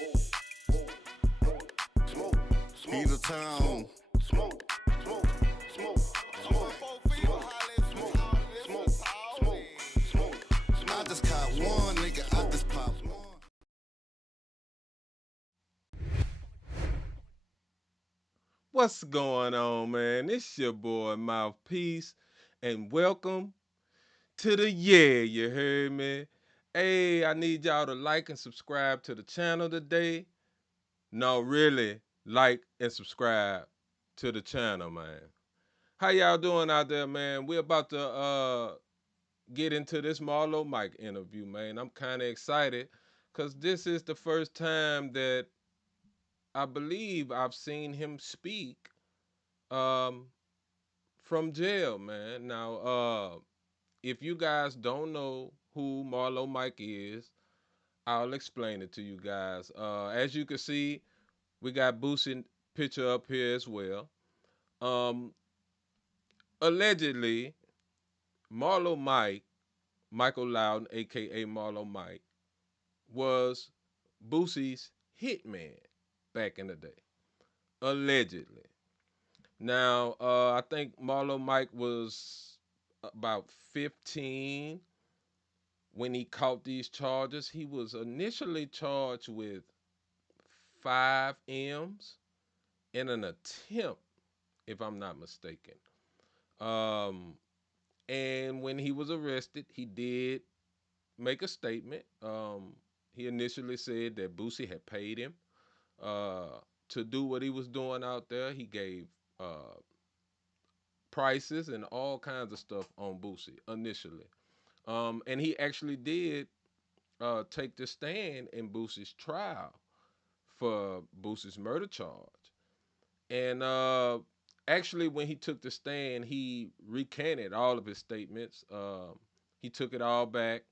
Heat of town. I just caught one nigga, I just popped one. What's going on, man? It's your boy Mouthpiece, and welcome to the Yeah, you heard me? Hey, I need y'all to like and subscribe to the channel today. No, really, like and subscribe to the channel, man. How y'all doing out there, man? We're about to get into this Marlo Mike interview, man. I'm kind of excited because this is the first time that I believe I've seen him speak um, from jail, man. Now, if you guys don't know who Marlo Mike is, I'll explain it to you guys. As you can see, we got Boosie picture up here as well. Um, Allegedly, Marlo Mike, Michael Loudon, aka Marlo Mike, was Boosie's hitman back in the day. Allegedly. Now, I think Marlo Mike was about 15 when he caught these charges. He was initially charged with 5 M's in an attempt, if I'm not mistaken. Um, and when he was arrested, he did make a statement. He initially said that Boosie had paid him to do what he was doing out there. He gave uh, prices and all kinds of stuff on Boosie initially. And he actually did take the stand in Boosie's trial for Boosie's murder charge. And actually, when he took the stand, he recanted all of his statements. He took it all back,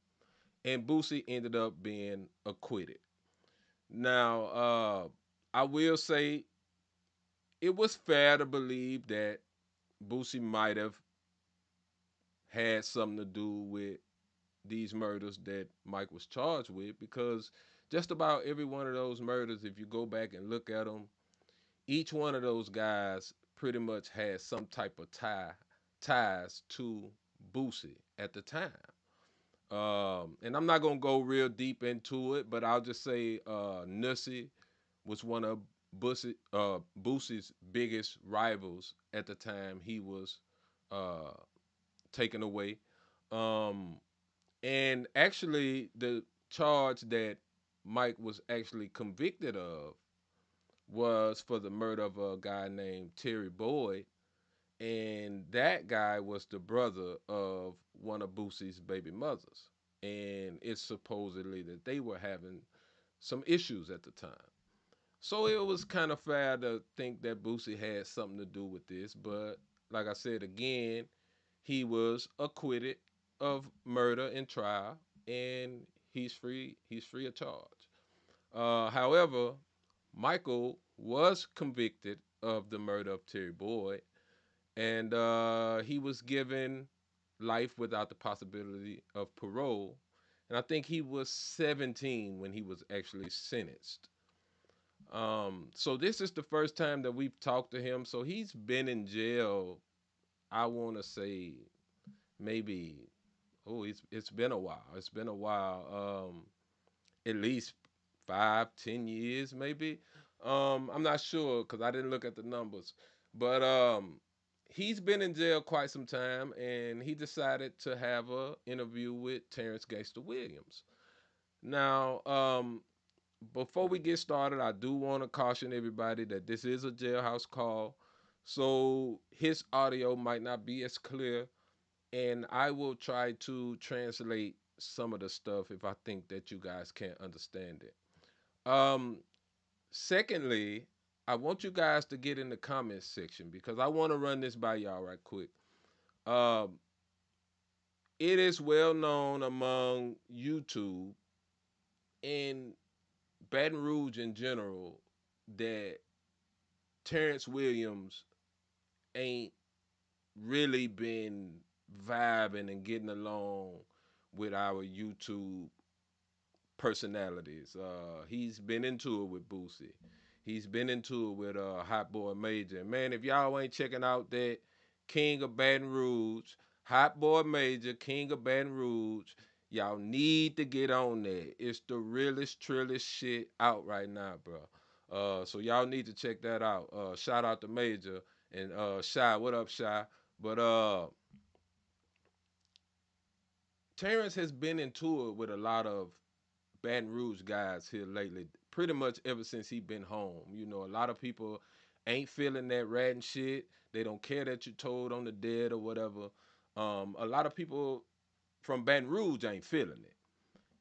and Boosie ended up being acquitted. Now, I will say it was fair to believe that Boosie might have had something to do with these murders that Mike was charged with because just about every one of those murders, if you go back and look at them, each one of those guys pretty much had some type of ties to Boosie at the time. And I'm not gonna go real deep into it, but I'll just say Nussie was one of Boosie's biggest rivals at the time he was uh, taken away. Um, and actually, the charge that Mike was actually convicted of was for the murder of a guy named Terry Boyd, and that guy was the brother of one of Boosie's baby mothers. And it's supposedly that they were having some issues at the time. So it was kind of fair to think that Boosie had something to do with this, but like I said again, he was acquitted of murder in trial, and he's free. He's free of charge. However, Michael was convicted of the murder of Terry Boyd, and he was given life without the possibility of parole. And I think he was 17 when he was actually sentenced. So this is the first time that we've talked to him. So he's been in jail. I want to say maybe. Oh, it's been a while. It's been a while. At least 5, 10 years, maybe. I'm not sure because I didn't look at the numbers, but he's been in jail quite some time, and he decided to have a interview with Terrence Gangster Williams. Now, before we get started, I do want to caution everybody that this is a jailhouse call, so his audio might not be as clear, and I will try to translate some of the stuff if I think that you guys can't understand it. Um, Secondly, I want you guys to get in the comments section because I want to run this by y'all right quick. Um, it is well known among YouTube and Baton Rouge in general that Terrence Williams ain't really been vibing and getting along with our YouTube personalities. He's been into it with Boosie. He's been into it with Hot Boy Major. And man, if y'all ain't checking out that King of Baton Rouge, Hot Boy Major, King of Baton Rouge, y'all need to get on there. It's the realest, trillest shit out right now, bro. So y'all need to check that out. Shout out to Major and Shy. What up, Shy? But Terrence has been into it with a lot of Baton Rouge guys here lately, pretty much ever since he been home. You know, a lot of people ain't feeling that ratting shit. They don't care that you told on the dead or whatever. A lot of people from Baton Rouge ain't feeling it.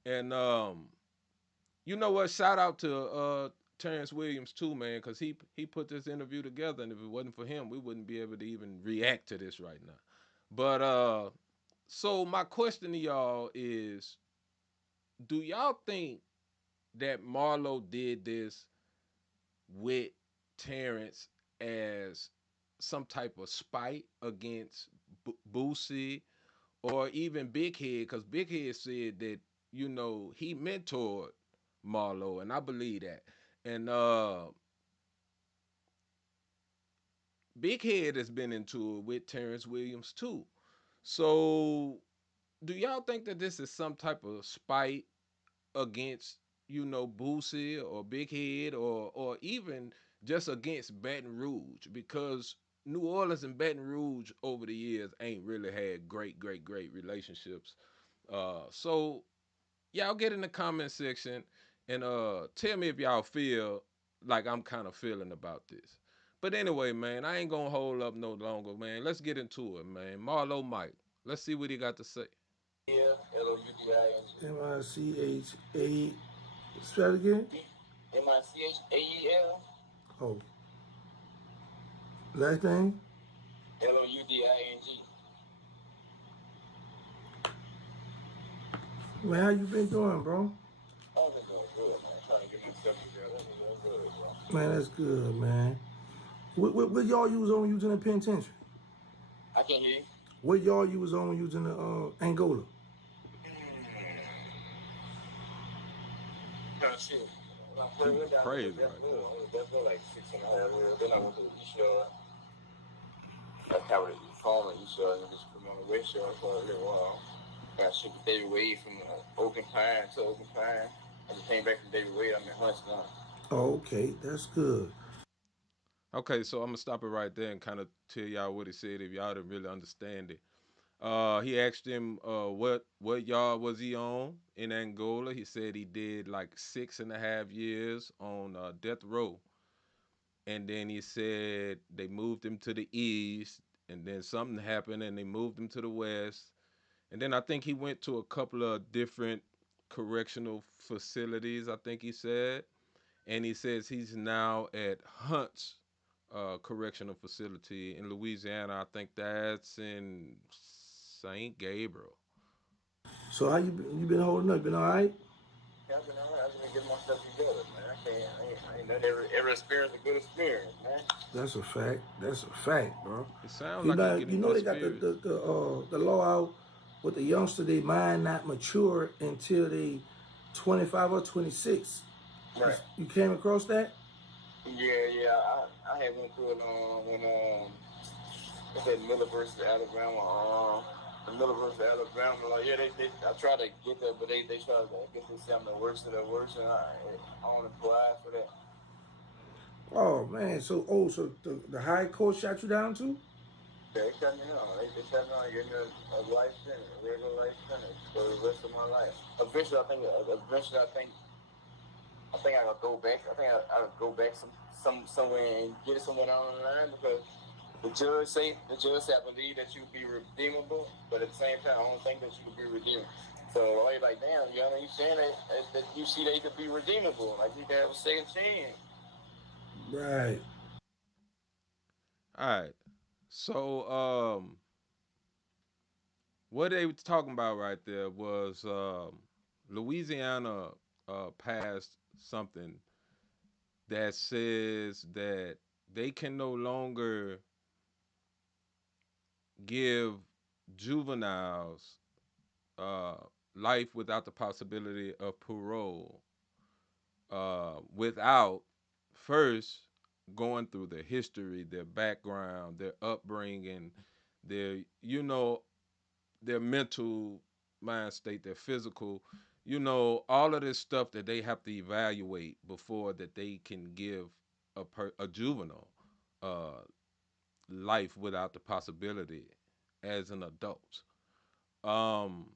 And you know what? Shout out to Terrence Williams too, man, because he put this interview together, and if it wasn't for him, we wouldn't be able to even react to this right now. But so my question to y'all is, do y'all think that Marlo did this with Terrence as some type of spite against Boosie or even Big Head? Because Big Head said that, you know, he mentored Marlo, and I believe that. And Big Head has been into it with Terrence Williams too. So do y'all think that this is some type of spite against, you know, Boosie or Big Head or even just against Baton Rouge? Because New Orleans and Baton Rouge over the years ain't really had great relationships. So y'all get in the comment section and tell me if y'all feel like I'm kind of feeling about this. But anyway, man, I ain't gonna hold up no longer, man. Let's get into it, man. Marlo Mike, let's see what he got to say. Yeah, Louding. Micha. Spell it again? Michael. Oh, last name? Louding. Man, how you been doing, bro? I've been doing good, man. Trying to get myself together. I've been doing good, bro. Man, that's good, man. What y'all you was on using the penitentiary? I can't hear you. What y'all you was on using the Angola? Shit. He crazy right there. That's like 6.5 years. Then I went to the East Yard. I covered the phone at East Yard and just put me on the West Yard for a little while. Got shipped to David Wade from Open Pine to Open Pine. I just came back from David Wade. I'm in Hunts now. Oh, okay. That's good. Okay, so I'm gonna stop it right there and kind of tell y'all what he said if y'all didn't really understand it. He asked him what yard was he on in Angola. He said he did like 6.5 years on death row, and then he said they moved him to the east, and then something happened, and they moved him to the west, and then I think he went to a couple of different correctional facilities. I think he said, and he says he's now at Hunt's correctional facility in Louisiana. I think that's in St. Gabriel. So how you been holding up? Been all right? Yeah, I've been all right. I've been getting myself together, man. I ain't every experience a good experience, man. That's a fact. That's a fact, bro. It sounds like he's getting good They got spirits. the law out with the youngster. They mind not mature until they 25 or 26. Right. You came across that? Yeah. I had went through it when it's at Miller versus Alabama. The Miller versus Alabama, like I tried to get there, but they tried to get this something worse and worse, and I don't apply for that. Oh man, so the high court shot you down too? Yeah, they shut me down. They shut me down and gave me a life sentence, a regular life sentence for the rest of my life. Eventually, I think I gotta go back. I think I gotta go back somewhere and get it somewhere down the line because the judge said I believe that you be redeemable, but at the same time I don't think that you could be redeemed. So I was like, damn, you know, you saying that you see they could be redeemable, like you could have a second chance. Right. All right. So what they were talking about right there was Louisiana passed something that says that they can no longer give juveniles life without the possibility of parole, without first going through their history, their background, their upbringing, their their mental mind state, their physical, all of this stuff that they have to evaluate before that they can give a juvenile uh, life without the possibility as an adult. Um,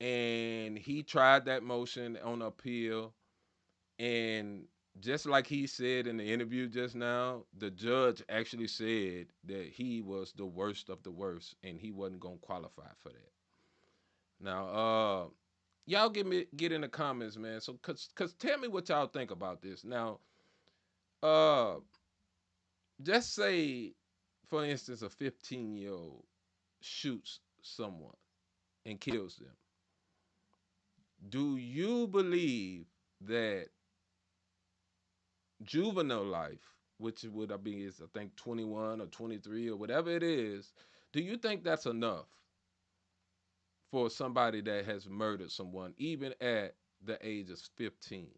and he tried that motion on appeal, and just like he said in the interview just now, the judge actually said that he was the worst of the worst, and he wasn't gonna qualify for that. Now, y'all get in the comments, man. So, cause tell me what y'all think about this. Now, uh, just say, for instance, a 15-year-old shoots someone and kills them. Do you believe that juvenile life, which would I be is I think 21 or 23 or whatever it is, do you think that's enough for somebody that has murdered someone, even at the age of 15?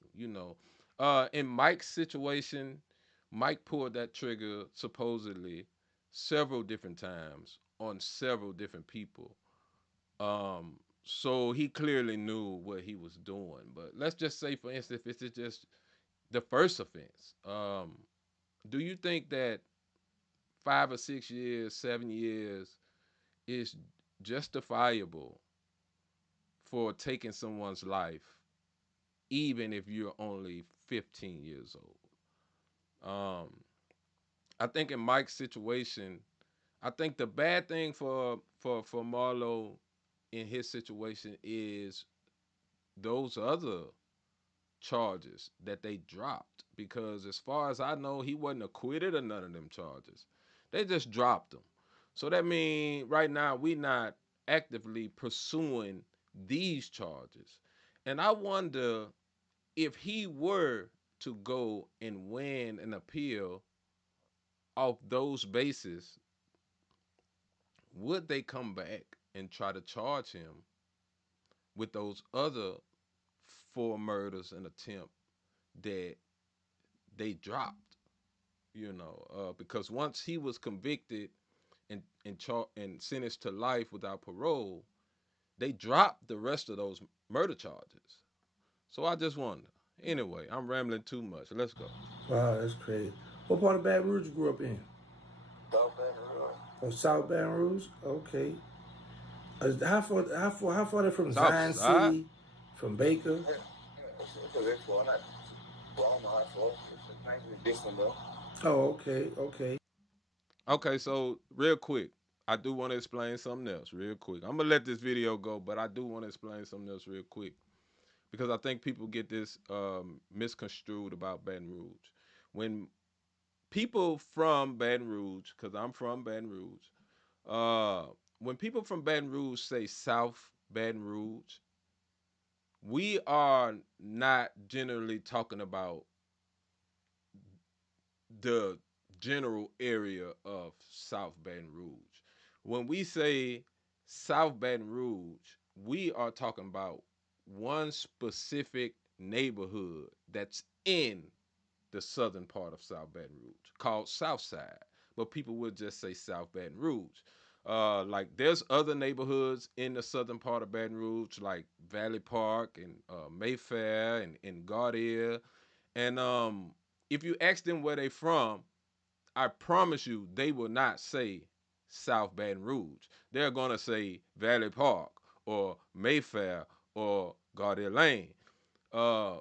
In Mike's situation, Mike pulled that trigger supposedly several different times on several different people. So he clearly knew what he was doing. But let's just say, for instance, if it's just the first offense, do you think that 5 or 6 years, 7 years is justifiable for taking someone's life, even if you're only 15 years old? I think in Mike's situation, I think the bad thing for Marlo in his situation is those other charges that they dropped, because as far as I know, he wasn't acquitted of none of them charges. They just dropped them. So that means right now we not actively pursuing these charges. And I wonder if he were to go and win an appeal off those bases, would they come back and try to charge him with those other four murders and attempt that they dropped? Because once he was convicted and sentenced to life without parole, they dropped the rest of those murder charges. So I just wonder. Anyway, I'm rambling too much. Let's go. Wow, that's crazy. What part of Baton Rouge you grew up in? South Baton Rouge. Oh, South Baton Rouge. Okay. How far they from South Zion Side. City, from Baker? It's a bit far. Not, well, I don't know how far. It's a distant though. Oh, okay, okay. Okay, so real quick, I do want to explain something else real quick. I'm gonna let this video go, but I do want to explain something else real quick because I think people get this misconstrued about Baton Rouge. When people from Baton Rouge, because I'm from Baton Rouge, uh, when people from Baton Rouge say South Baton Rouge, we are not generally talking about the general area of South Baton Rouge. When we say South Baton Rouge, we are talking about one specific neighborhood that's in the southern part of South Baton Rouge called South Side, but people would just say South Baton Rouge. Like there's other neighborhoods in the southern part of Baton Rouge, like Valley Park and Mayfair and Gardere. And if you ask them where they from, I promise you they will not say South Baton Rouge. They're gonna say Valley Park or Mayfair or Gardere Lane. uh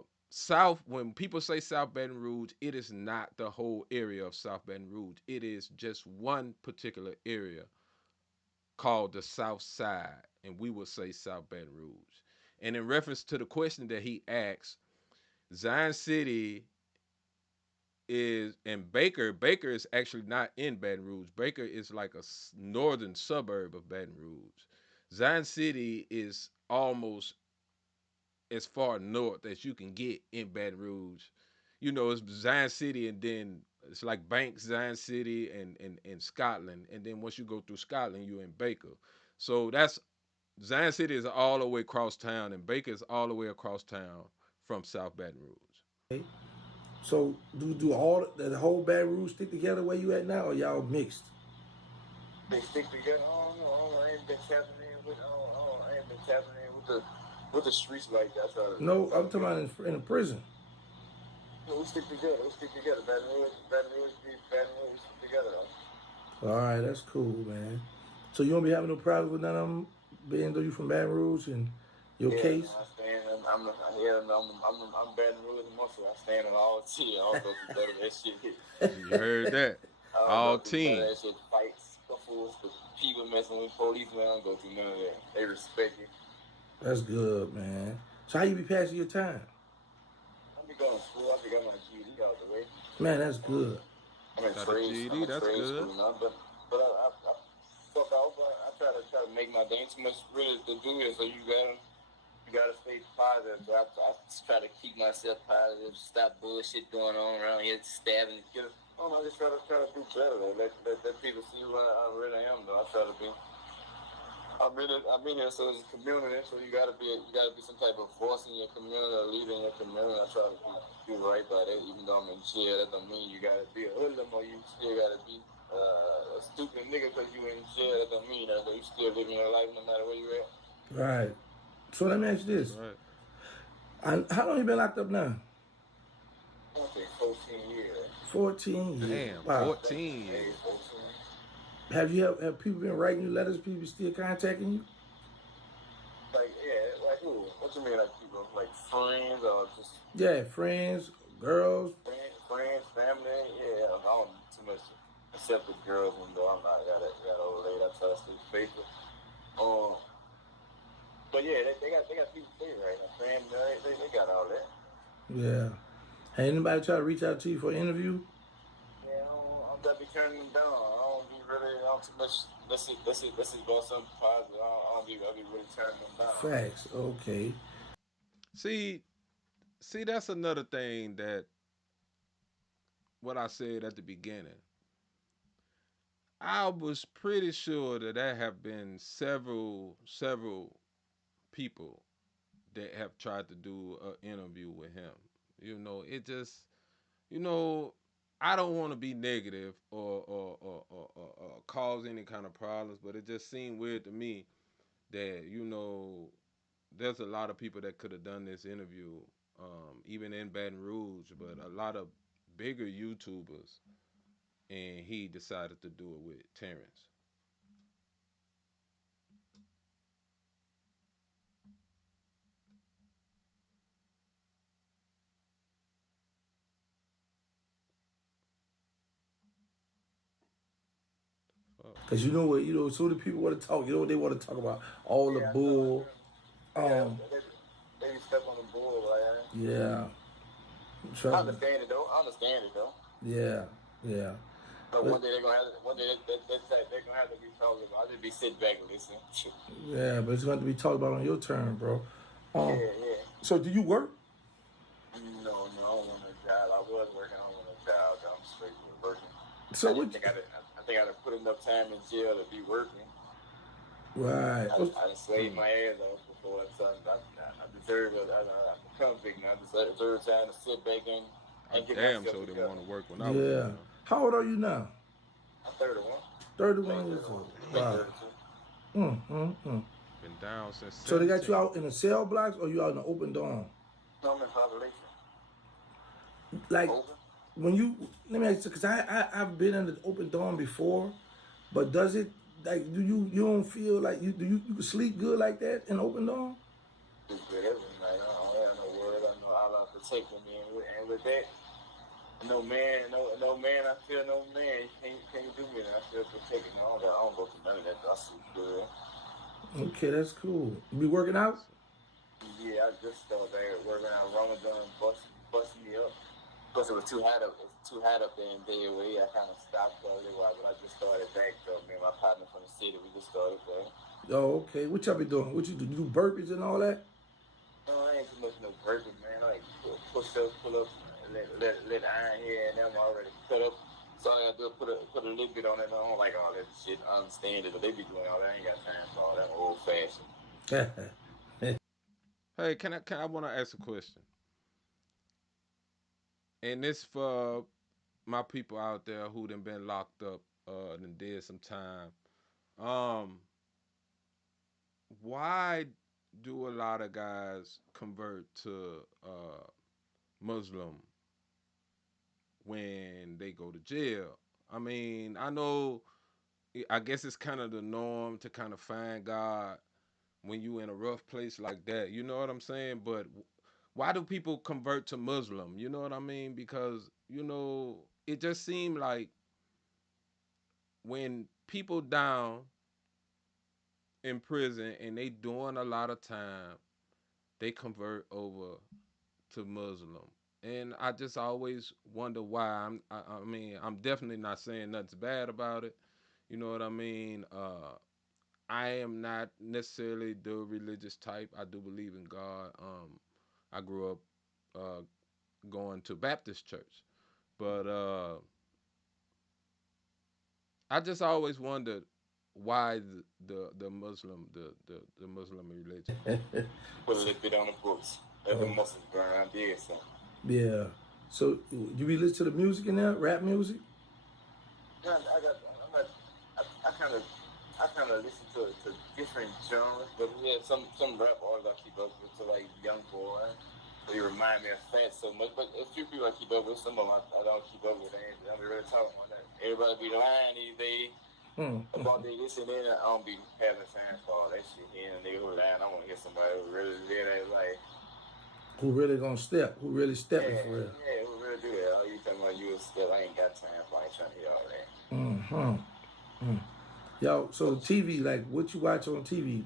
when people say South Baton Rouge, it is not the whole area of South Baton Rouge. It is just one particular area called the South Side, and we will say South Baton Rouge. And in reference to the question that he asked, Zion City is and Baker is actually not in Baton Rouge. Baker is like a northern suburb of Baton Rouge. Zion City is almost as far north as you can get in Baton Rouge. It's Zion City, and then it's like Banks, Zion City, and Scotland. And then once you go through Scotland, you're in Baker. So that's Zion City is all the way across town, and Baker is all the way across town from South Baton Rouge. Okay. So do all the whole Baton Rouge stick together where you at now, or y'all mixed? They stick together. I don't know. I ain't been tapping in with. I ain't been tapping in with the streets like that. No, I'm talking about in a prison. No, we stick together. We stick together. Baton Rouge, we stick together. All right, that's cool, man. So you don't be having no problems with none of them, being though you from Baton Rouge and your case? I stand. I'm Baton Rouge muscle. I stand on all T. I don't go through none of that shit. You heard that? All team. That shit fights, scuffles, people messing with police. Man, I don't go through none of that. They respect it. That's good, man. So how you be passing your time? I be going to school. I be got my GED out the way. Man, that's good. I'm in Got a trade. GED, that's good. School now, but I fuck off. I try to make my day too much really to do it. So you gotta stay positive. So I try to keep myself positive. Stop bullshit going on around here, stabbing and killing. I just try to do better. Let people see who I really am. Though I try to be. I've been here, so it's a community. So you gotta be some type of voice in your community, a leader in your community. I try to do right by that. Even though I'm in jail, that don't mean you gotta be a hoodlum or you still gotta be a stupid nigga because you in jail. That don't mean that you still living your life no matter where you at. Right. So let me ask you this. Right. How long you been locked up now? I think 14 years. 14 years. Damn, Wow. 14 years. 14. Have people been writing you letters? People still contacting you? Like, yeah, like who? What you mean, like people? Like friends or just Yeah, friends, girls. friends, family? Yeah, I don't too much except with girls, even though I'm not got old lady. I try to stay faithful. But yeah, they got people there right now. Family, they got all that. Yeah. Hey, anybody try to reach out to you for an interview? Yeah, I'm just be turning them down. I don't be really, I don't too much. Let's see, go something positive. I don't be really turning them down. Facts. Okay. See, that's another thing that what I said at the beginning. I was pretty sure that there have been several people that have tried to do an interview with him. It just, I don't want to be negative or cause any kind of problems, but it just seemed weird to me that there's a lot of people that could have done this interview, even in Baton Rouge, but a lot of bigger YouTubers, and he decided to do it with Terrence. Because so the people want to talk, they want to talk about all the bull. They step on the bull, right? Yeah. I understand it though. Yeah. But one day they're gonna have to be talking about. I'll just be sitting back and listen. Yeah, but it's going to be talked about on your turn, bro. Yeah. So do you work? No, I don't want a job. I was working. I don't want a job. I'm straight working. So I think I done put enough time in jail to be working. Right. I done slaved my ass off before, so I deserve it. I'm a convict now. I deserve time to sit back and get Damn, myself so they together. want to work when I was young. How old are you now? I'm 31. 31 years old. Wow. 32. Been down since. So they got you out in the cell blocks, or you out in the open dorm? No, I'm in population. Like Open? when you, let me ask you, because I've been in the open dorm before, but does it, like, do you don't feel like you can sleep good like that in open dorm? It's good every night. I don't have no words. I know Allah protecting me, and with that, no man. I feel no man. Can't do me. I feel protected. I don't go through none of that. I sleep good. Okay, that's cool. You be working out? Yeah, I just started working out Ramadan, busting me up. Plus it was too hot up. It's too hot up there in Delaware. I kind of stopped for a little while, but I just started back though. Me and my partner from the city, we just started there. Oh, okay. What y'all be doing? What you do? You do burpees and all that? No, I ain't too much no burping, man. I like push up, pull up, let iron here and them already cut up. So all I gotta do is put a little bit on it. I don't like all that shit. I understand it, but they be doing all that. I ain't got time for all that. I'm old fashioned. Hey, can I want to ask a question? And this for my people out there who done been locked up, and did some time. Um, why do a lot of guys convert to Muslim when they go to jail? I mean, I know. I guess it's kind of the norm to kind of find God when you in a rough place like that. You know what I'm saying? But why do people convert to Muslim? You know what I mean? Because it just seemed like when people down in prison and they doing a lot of time, they convert over to Muslim. And I just always wonder why. I mean, I'm definitely not saying nothing's bad about it. You know what I mean? I am not necessarily the religious type. I do believe in God. I grew up uh, going to Baptist church, but I just always wondered why the Muslim the Muslim religion. Put a little bit on the books. Every muscle burn. I did something. Yeah. So you be listen to the music in there, rap music? Yeah, I kind of listen to different genres, but yeah, some rap artists I keep up with, to like Young Boy. They remind me of Fat so much, but a few people I keep up with. Some of them I don't keep up with. I don't be really talking about that. Everybody be lying these days about this and that. I don't be having time for all that shit. And nigga who lying, I want to hear somebody who really live that life. Who really gonna step? Who really stepping for real? Yeah, who really do that? All you talking about you a step? I ain't got time for. I ain't trying to hear all that. Yo, so TV, like what you watch on TV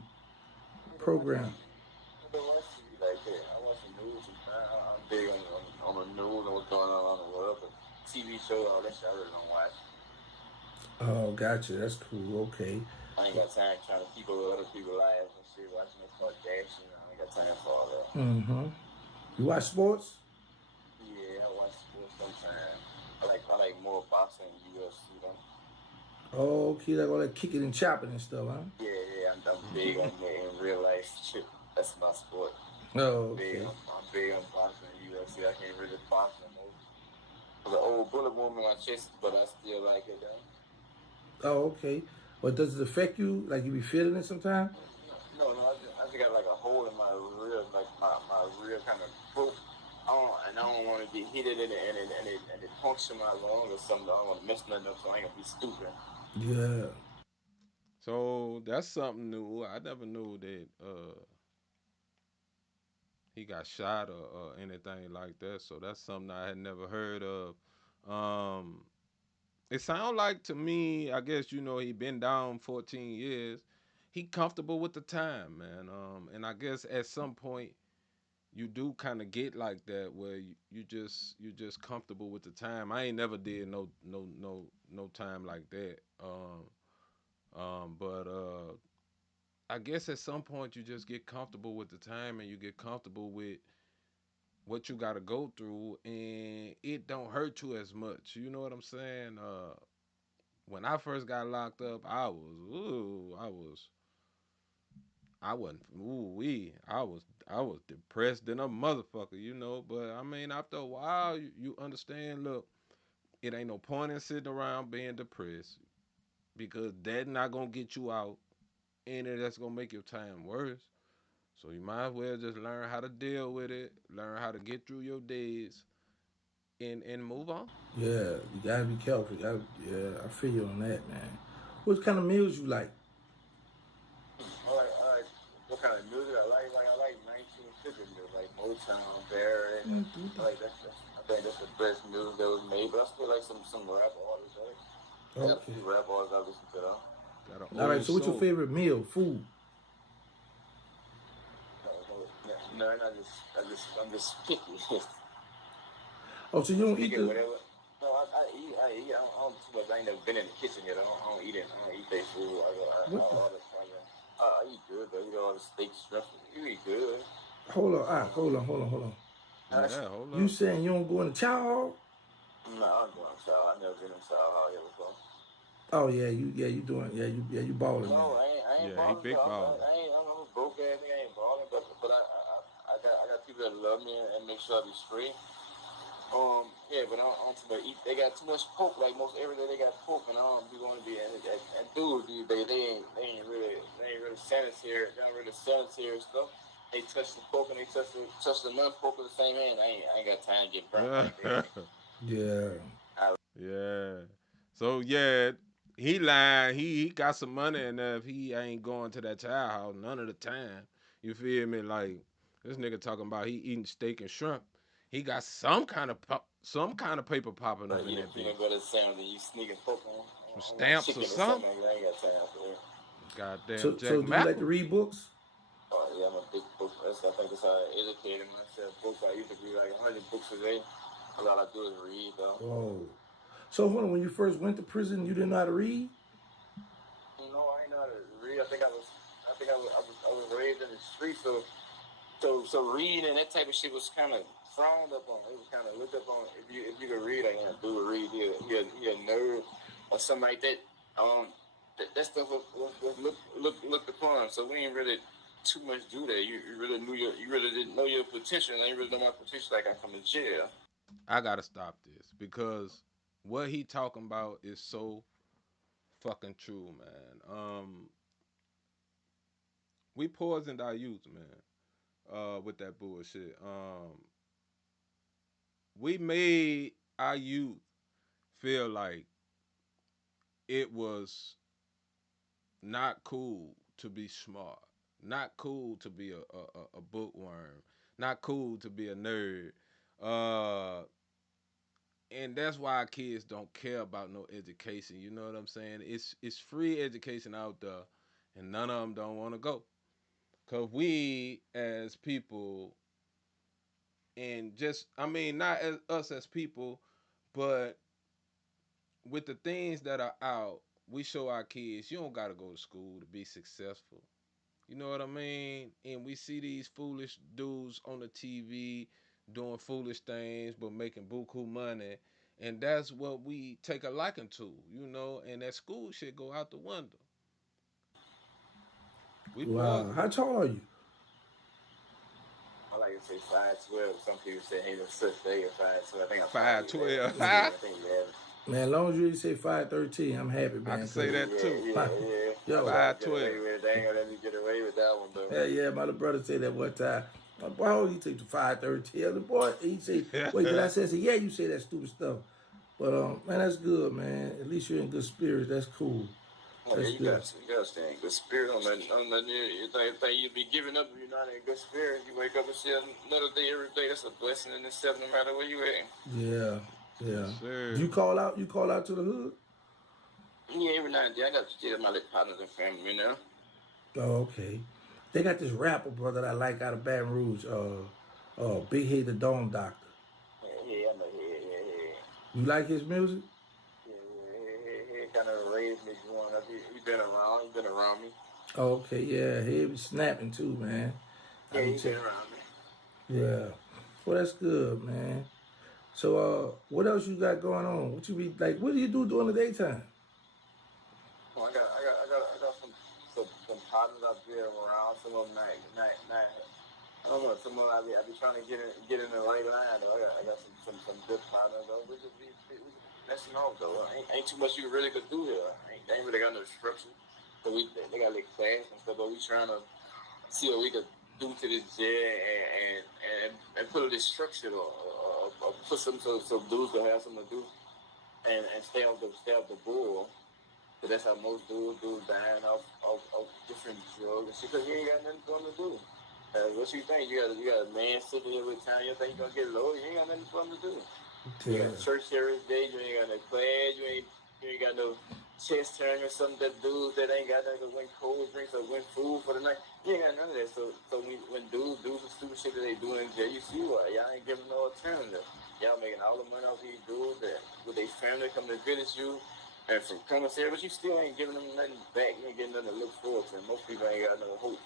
program? I don't watch TV like that. I watch the news sometimes. I'm big on the news and what's going on around the world, but TV shows, all that shit, I really don't watch. Oh, gotcha. That's cool. Okay. I ain't got time trying to keep up with other people's lives and shit, watching their Kardashian. I ain't got time for all that. You watch sports? Yeah, I watch sports sometimes. I like more boxing and UFC, though. Oh, okay, like all that kicking and chopping and stuff, huh? Yeah, I'm big on that in real life. Shit, that's my sport. Oh, okay. I'm big on boxing and UFC. I can't really box no more. There's an old bullet wound in my chest, but I still like it, though. Oh, okay. But does it affect you? Like you be feeling it sometimes? No, I just got like a hole in my real, like my real kind of throat. I don't want to get heated and it puncture my lung or something. I don't want to mess nothing up, so I ain't gonna be stupid. Yeah. So that's something new. I never knew that he got shot or anything like that. So that's something I had never heard of. Um, it sounds like to me, I guess he been down 14 years. He comfortable with the time, man. And I guess at some point you do kind of get like that where you just comfortable with the time. I ain't never did no time like that. But I guess at some point you just get comfortable with the time and you get comfortable with what you got to go through, and it don't hurt you as much. You know what I'm saying? When I first got locked up, I wasn't ooh wee. I was depressed than a motherfucker. But I mean, after a while, you understand. Look, it ain't no point in sitting around being depressed because that not gonna get you out, and that's gonna make your time worse. So you might as well just learn how to deal with it, learn how to get through your days, and move on. Yeah, you gotta be careful. Yeah, I feel you on that, man. What kind of meals you like? I like what kind of music I like. Like I like 1950 music, like Motown, Barry. Like I think that's the best music that was made. But I still like some rap artists. Right? I got a few rap artists I listen to though. All right, so what's your favorite meal, food? No, I'm just picky. Oh, so you don't eat the... Whatever. No, I eat. I don't too much. I ain't never been in the kitchen yet. I don't eat it. I don't eat their food. I eat good though. You know all the steak, shrimp. You eat good. Hold on. Yeah, hold You up. saying you don't go in the chow hall? No, I'm going to chow. I've never been in chow hall yet before. Oh yeah, you balling. No, I ain't Yeah, he balling. big I'm baller. a broke bad, nigga, I ain't balling, but I got people that love me and make sure I be straight. Yeah, but I don't too much eat. They got too much pork. Like most every day, they got pork, and I don't be going to be. And dude, they ain't really sanitary. They not really sanitary stuff. They touch the pork and they touch the non-pork with the same hand. I ain't got time to get burnt. Yeah. Yeah. So yeah, he lying. He got some money, and if he ain't going to that child house none of the time, you feel me? Like this nigga talking about he eating steak and shrimp. He got some kind of paper popping up in that bitch. Peanut butter sandwich, you sneaking pork Some on stamps chicken or something. I ain't got time for it. Goddamn Jack So do you like to Mackerel. read books? Oh yeah, I'm a big book. I think that's how I educated myself. Books, I used to read like 100 books a day. All I do is read though. Oh. So hold on, when you first went to prison, you didn't know how to read? No, I ain't know how to read. I think I was raised in the street, so reading and that type of shit was kind of frowned up on. It was kind of looked up on. If you could read, I ain't do a read. He a nerd or something like that. That stuff was looked upon. So we ain't really too much do that. You really didn't know your potential. And I ain't really know my potential. Like I come to jail. I gotta stop this because what he talking about is so fucking true, man. We poisoned our youth, man, with that bullshit. We made our youth feel like it was not cool to be smart, not cool to be a bookworm, not cool to be a nerd. Uh, and that's why our kids don't care about no education. You know what I'm saying? It's free education out there, and none of them don't want to go. Cause we as people, and just I mean not as us as people, but with the things that are out, we show our kids you don't gotta go to school to be successful. You know what I mean? And we see these foolish dudes on the TV doing foolish things but making buku money. And that's what we take a liking to, you know, and that school shit go out the window. We Wow. How tall are you? I like to say 5'12". Some people say ain't no such thing as 5'12". I think I'm 5'12". 5'11". I think 11. Man, as long as you say 5'13", I'm happy, man. I can say that too. Yeah. Yo. 5'12". They ain't gonna let me get away with that one, though. Yeah, my little brother said that one time. Boy, how old you take the 5'13"? The boy, he say, wait, did I say? I said, yeah, you say that stupid stuff. But man, that's good, man. At least you're in good spirits. That's cool. That's you good. gotta stay in good spirit on that. You think you'd be giving up if you're not in good spirit. You wake up and see another day every day. That's a blessing in itself, no matter where you at. Yeah. Sure. You call out? You call out to the hood? Yeah, every now and then I got to steal my little partners and family, you know. Oh, okay. They got this rapper, brother, that I like out of Baton Rouge. Big Head the Dome Doctor. Yeah, I know. Yeah. You like his music? He kind of raised me growing up. He been around me. Oh, okay, yeah. He be snapping too, man. Yeah, he been around me. Yeah. Well, that's good, man. So, what else you got going on? What you be like? What do you do during the daytime? Well, I got some partners out there around. Some of them night. I don't know. Some of them I be trying to get in the right line. Though. I got some good partners though. We just be messing off though. Ain't too much you really could do here. Ain't really got no structure. So they got like class and stuff, but we trying to see what we could do to this jail and put a little structure or put some dudes to have something to do and stay off the bull. So that's how most dudes dying off different drugs and shit because you ain't got nothing for them to do. What you think? You got a man sitting here with time. You think you gonna get low? You ain't got nothing for him to do. You got church every day. You ain't got no class. You ain't got no chest turn or something that dudes that ain't got nothing to win cold drinks or win food for the night. You ain't got none of that. So when dudes do the stupid shit that they do in jail, you see why y'all ain't giving no alternative. Y'all making all the money off these dudes that with their family come to visit you. And from commissary, but you still ain't giving them nothing back. You ain't getting nothing to look forward to. Most people ain't got no hope.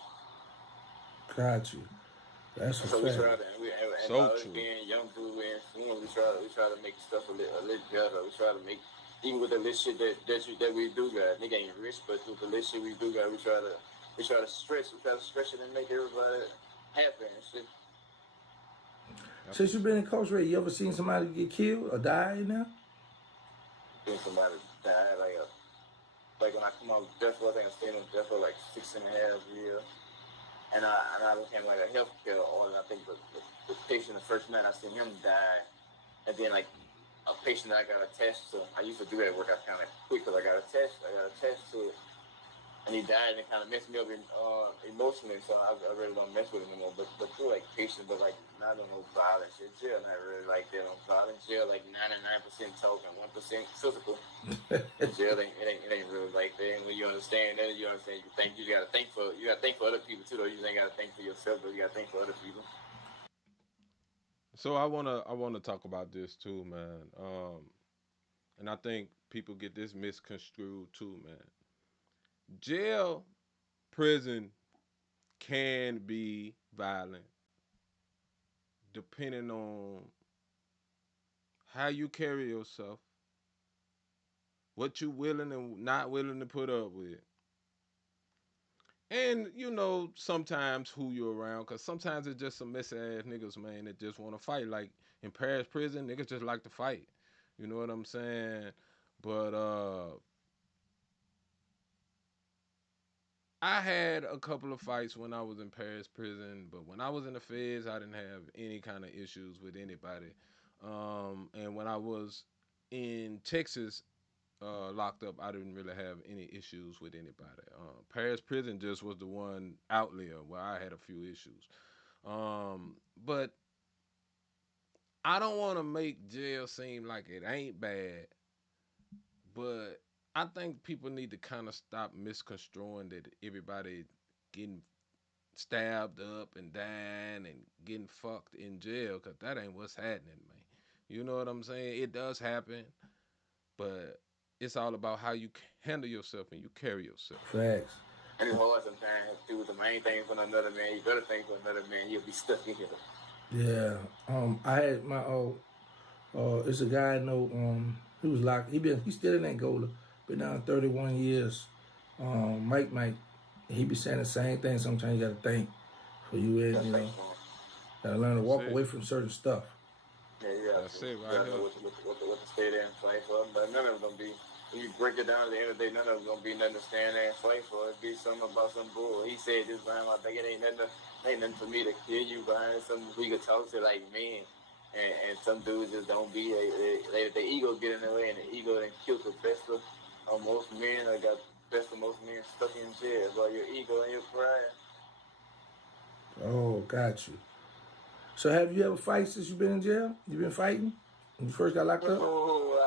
Got you. That's a so fact. We try to, and so us true. being young dudes, we try to make stuff a little better. We try to make, even with the little shit that we do got. Nigga ain't rich, but with the little shit we do got, we try to we try to stretch it and make everybody happy and shit. Since you've been incarcerated, you ever seen somebody get killed or die now? Seen somebody die, like when I come out of death row, I think I stayed on death row like 6.5 years. And I became like a healthcare order. I think the patient, the first night I seen him die, and then like a patient that I got attached to. I used to do that work. I kind of quit because I got attached to it, and he died, and it kind of messed me up emotionally. So I really don't mess with him anymore. But still like patient, but like not on no violence. In jail, not really like that on violence. Jail like 99% talk and 1% physical. In jail, it ain't really like that. And when you understand that, you understand you gotta think for other people too. Though you ain't gotta think for yourself, but you gotta think for other people. So I wanna talk about this too, man. And I think people get this misconstrued too, man. Jail, prison can be violent depending on how you carry yourself, what you willing and not willing to put up with. And you know, sometimes who you're around, cause sometimes it's just some messy ass niggas, man, that just want to fight. Like in Paris prison, niggas just like to fight. You know what I'm saying? But I had a couple of fights when I was in Paris prison, but when I was in the feds, I didn't have any kind of issues with anybody. And when I was in Texas, locked up, I didn't really have any issues with anybody. Paris prison just was the one outlier where I had a few issues. But I don't want to make jail seem like it ain't bad, but I think people need to kind of stop misconstruing that everybody getting stabbed up and dying and getting fucked in jail, because that ain't what's happening, man. You know what I'm saying? It does happen, but it's all about how you handle yourself and you carry yourself. Facts. And it's hard sometimes to do the main thing for another man. You better think for another man. You'll be stuck in here. Yeah. I had my it's a guy I know, he was locked. He's still in Angola. Been down 31 years. Mike, he be saying the same thing. Sometimes you gotta think for you and you know. Gotta learn to walk away from certain stuff. Yeah. That's it, right? You know what to stay there and fight for. But none of them gonna be. When you break it down at the end of the day, none of them gonna be nothing to stand there and fight for. It'd be something about some bull. He said this behind my back. It ain't nothing for me to kill you behind something we could talk to like men. And some dudes just don't be. The ego get in the way, and the ego then kills the best of most men. I got the best of most men stuck in jail. About your ego and your pride. Oh, got you. So have you ever fight since you've been in jail? You been fighting when you first got locked up? Oh,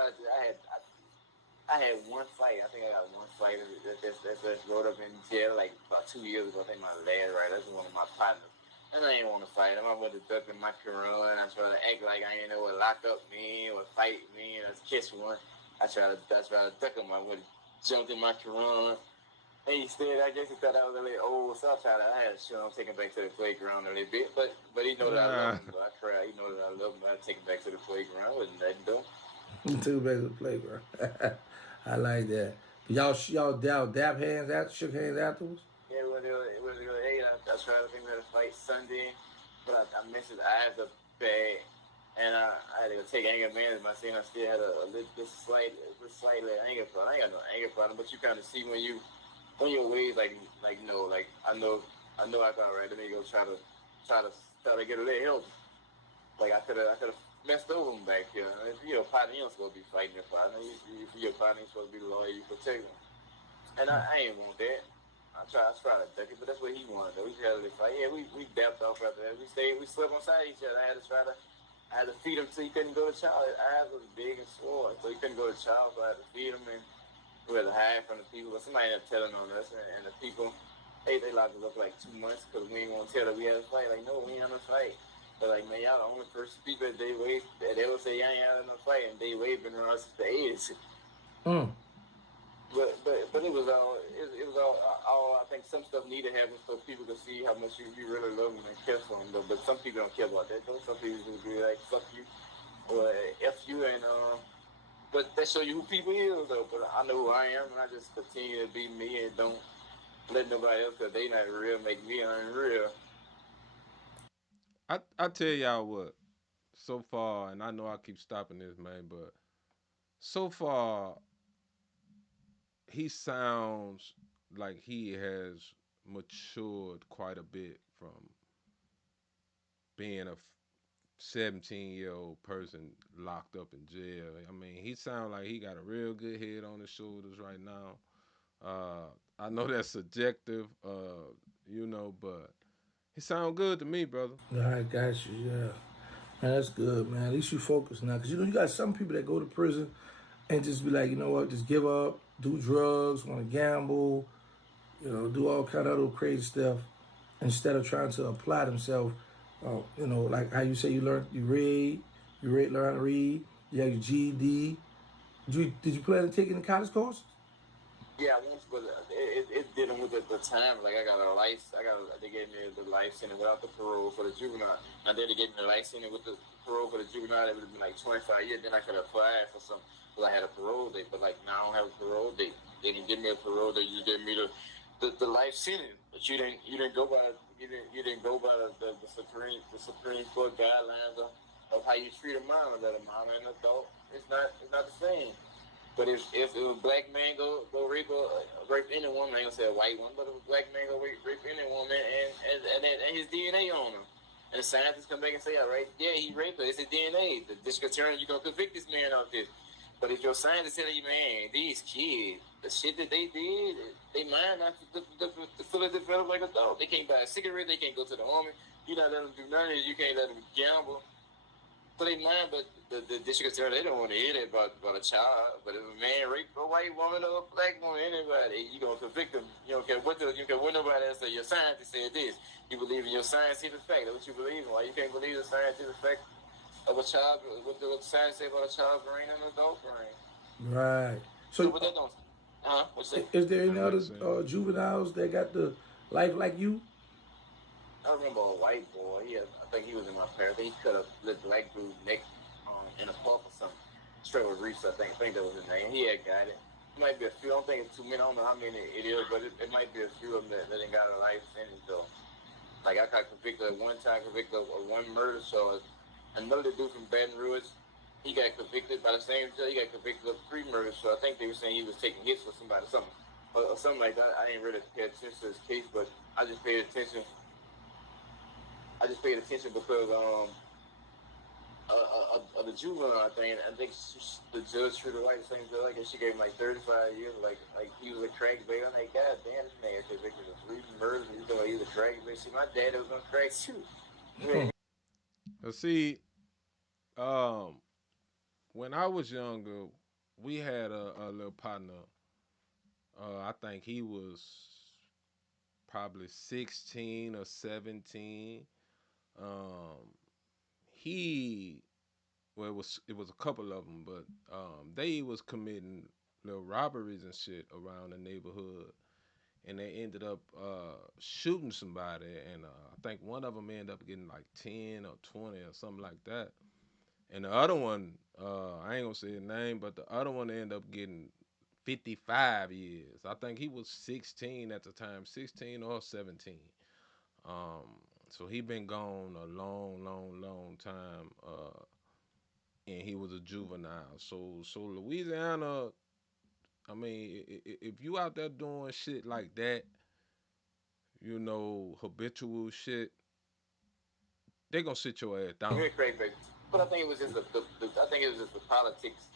I had one fight. I think I got one fight that's rolled up in jail like about 2 years ago. I think my last right. That's one of my partners. And I ain't want to fight him. I went to duck in my Quran. I tried to act like I ain't know what lock up mean, what fight mean, or catch one. I tried to duck him. I went jumped in my Quran. And he said, I guess he thought I was a little old, so I had to show him, take him back to the playground a little bit. But he know that I love him, so I cried. He know that I love him, but I take him back to the playground. I wasn't nothing though. You took it back to the playground. I like that. But y'all dap hands after, shook hands afterwards? Yeah, it was a good eight. I tried to think we had a fight Sunday, but I missed his eyes up bad. And I had to go take anger management. I seen I still had a little slightly anger problem. I ain't got no anger problem, but you kind of see when your ways like I know I got right. Let me go try to get a little help. Like I could have messed over him back here. If you're a partner, you don't supposed to be fighting your partner. If you're a partner, you're supposed to be loyal. You protect him. And I ain't want that. I tried to duck it, but that's what he wanted. Though. We had a little fight. Yeah, we dapped off after that. We slept on side each other. I had to feed him till he couldn't go to child. His eyes was big and swollen, so he couldn't go to child. So I had to feed him, and we had to hide from the people. But somebody ended up telling on us, and the people, they locked us up for like 2 months because we ain't want to tell that we had a fight. Like, no, we ain't having a fight. But like, man, y'all the only person people that Dave Wade that ever say y'all ain't having no fight, and Dave Wade been around since the 80s. But it was all I think some stuff needed to happen so people could see how much you really love them and care for them. Though. But some people don't care about that. Though. Some people just be like, fuck you, or F you, and but that show you who people is, though. But I know who I am, and I just continue to be me and don't let nobody else, because they not real, make me unreal. I tell y'all what, so far, and I know I keep stopping this, man, but so far he sounds like he has matured quite a bit from being a 17-year-old person locked up in jail. I mean, he sounds like he got a real good head on his shoulders right now. I know that's subjective, but he sound good to me, brother. I got you. Yeah, man, that's good, man. At least you focus now, because you got some people that go to prison and just be like, you know what, just give up, do drugs, want to gamble, do all kind of little crazy stuff instead of trying to apply themselves. Like how you say learn how to read, you have your GED. Did you plan on taking the college course? Yeah, once, but it's dealing with the time. Like I got a license. They gave me the life sentence without the parole for the juvenile. And then they gave me the life sentence with the parole for the juvenile. It would have been like 25 years. Then I could apply for some. Because I had a parole date, but like now I don't have a parole date. They didn't give me a parole date. You gave me the life sentence, but you didn't go by the Supreme Court guidelines of how you treat a minor. That a minor and adult, it's not the same. But if a black man go rape any woman, I ain't gonna say a white one, but if a black man go rape any woman and his DNA on him, and the scientists come back and say, all right, yeah, he raped her, it's his DNA. The district attorney, you gonna convict this man of this. But if your scientist telling you, man, these kids, the shit that they did, they mind not to fully develop like adults. They can't buy a cigarette, they can't go to the army. You not let them do none of this. You can't let them gamble. So they mind, but the district attorney, they don't want to hear that about a child. But if a man raped a white woman or a black woman, anybody, you gonna convict them. You don't care what nobody else say. Your scientist said this. You believe in your scientific fact. That's what you believe in. Why you can't believe the scientific fact of a child? What the science say about a child brain and an adult brain? Right. So what that don't? What's that? Is there any other juveniles that got the life like you? I remember a white boy. I think he was in my parish. He cut a little black dude's neck in a puff or something. Straight with Reese, I think that was his name. He had got it. It might be a few. I don't think it's too many. I don't know how many it is, but it might be a few of them that ain't got a life sentence though. Like I got convicted of one one murder charge. Another dude from Baton Rouge, he got convicted by the same judge. He got convicted of 3 murders. So I think they were saying he was taking hits for somebody, or something like that. I didn't really pay attention to his case, but I just paid attention. Because of the juvenile thing. I think the judge treated her like the same judge. I guess she gave him like 35 years, like he was a crack baby. I'm like, God damn, this man convicted of 3 murders. He's doing either crack baby. See, my dad was on crack too. See, when I was younger, we had a little partner. I think he was probably 16 or 17. Um, he it was a couple of them, but they was committing little robberies and shit around the neighborhood, and they ended up shooting somebody, and I think one of them ended up getting like 10 or 20 or something like that, and the other one, I ain't gonna say his name, but the other one ended up getting 55 years. I think he was 16 at the time, 16 or 17. Um, so he been gone a long, long, long time. And he was a juvenile. So Louisiana, I mean, if you out there doing shit like that, habitual shit, they gonna sit your ass down. Very crack baby. But I think it was just the politics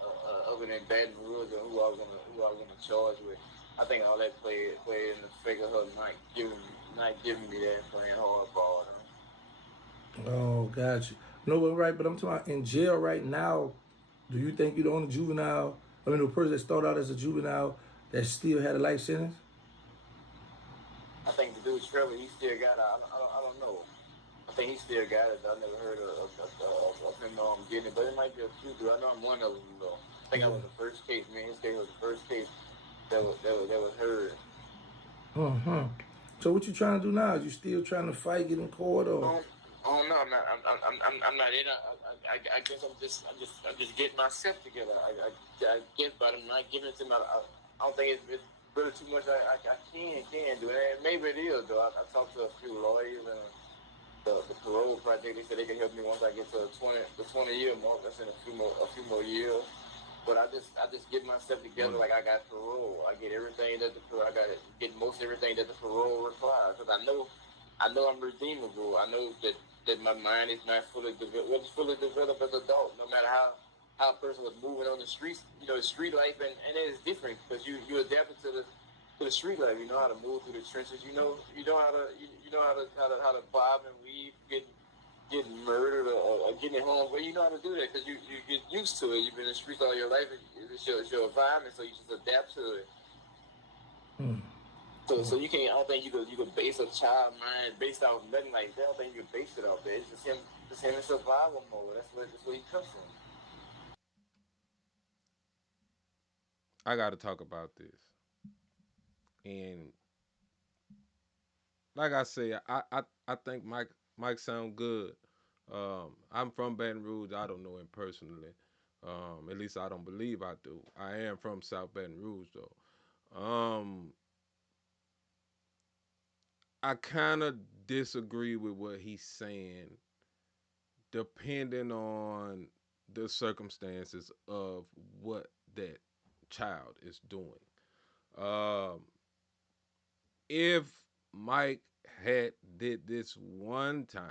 of it in Baton Rouge and who I was gonna charge with. I think all that played in the figure of her not giving me that and playing hardball. Oh, got you. No, but right, but I'm talking about in jail right now. Do you think you're the only juvenile? I mean, the person that started out as a juvenile that still had a life sentence? I think the dude Trevor, he still got it. I don't know. I think he still got it. I never heard of him getting it, but it might be a few dudes. I know I'm one of them though. I think I was the first case. Man, his case was the first case that was heard. So what you trying to do now? Is you still trying to fight, get in court, or? Oh no, I'm not. I'm not in. I guess I'm just getting myself together. I guess, but I'm not giving it to my. I don't think it's really too much I can do. And maybe it is, though. I talked to a few lawyers and the parole project. They said they can help me once I get to the 20-year mark. That's in a few more years. But I just get myself together like I got parole. I get everything that I got to get most everything that the parole requires. Because I know I'm redeemable. I know that my mind is not fully developed. It's fully developed as an adult. No matter how a person was moving on the streets, the street life, and it is different because you adapt it to the street life. You know how to move through the trenches. You know how to bob and weave, getting murdered or getting home, but you know how to do that because you get used to it. You've been in the streets all your life. It's your environment, so you just adapt to it. So you can't. I don't think you could base a child mind based off nothing like that. I don't think you could base it off that. It's just him in survival mode. That's where he comes from. I got to talk about this, and like I say, I think Mike sound good. I'm from Baton Rouge. I don't know him personally. At least I don't believe I do. I am from South Baton Rouge though. I kind of disagree with what he's saying, depending on the circumstances of what that child is doing. Um, if Mike had did this one time,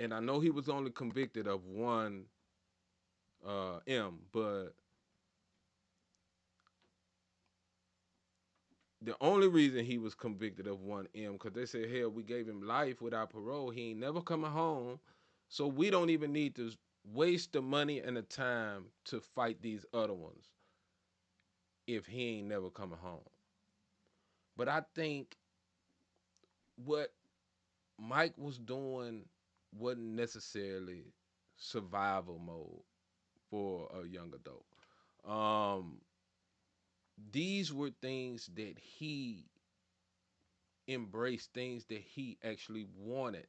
and I know he was only convicted of one M, but the only reason he was convicted of one M because they said, hell, we gave him life without parole. He ain't never coming home, so we don't even need to waste the money and the time to fight these other ones if he ain't never coming home. But I think what Mike was doing wasn't necessarily survival mode for a young adult. Um, these were things that he embraced, things that he actually wanted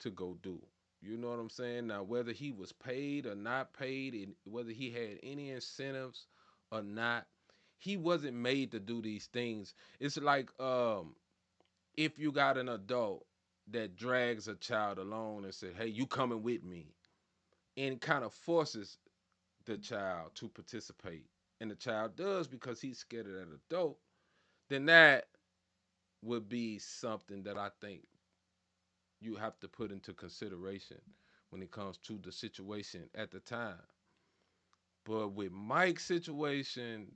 to go do. You know what I'm saying? Now, whether he was paid or not paid, and whether he had any incentives or not, he wasn't made to do these things. It's like if you got an adult that drags a child along and said, "Hey, you coming with me," and kind of forces the child to participate, and the child does because he's scared of that adult, then that would be something that I think you have to put into consideration when it comes to the situation at the time. But with Mike's situation,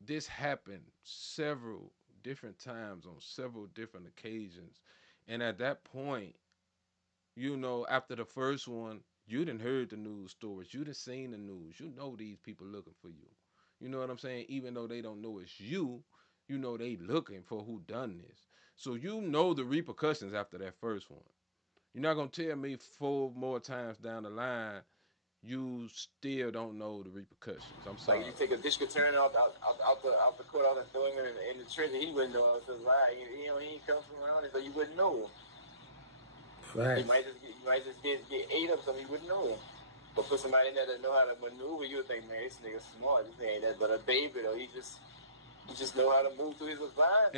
this happened several different times on several different occasions. And at that point, after the first one, you done heard the news stories. You done seen the news. You know these people looking for you. You know what I'm saying? Even though they don't know it's you, they looking for who done this. So you know the repercussions after that first one. You're not gonna tell me 4 more times down the line you still don't know the repercussions. I'm sorry. Like you take a district attorney out the court and throw him in the trench, he wouldn't know if it was right. He ain't come from around it, so you wouldn't know. Right. You might just get ate up, so you wouldn't know. But put somebody in there that know how to maneuver, you would think, man, this nigga's smart. This ain't that but a baby though. He just know how to move through his environment.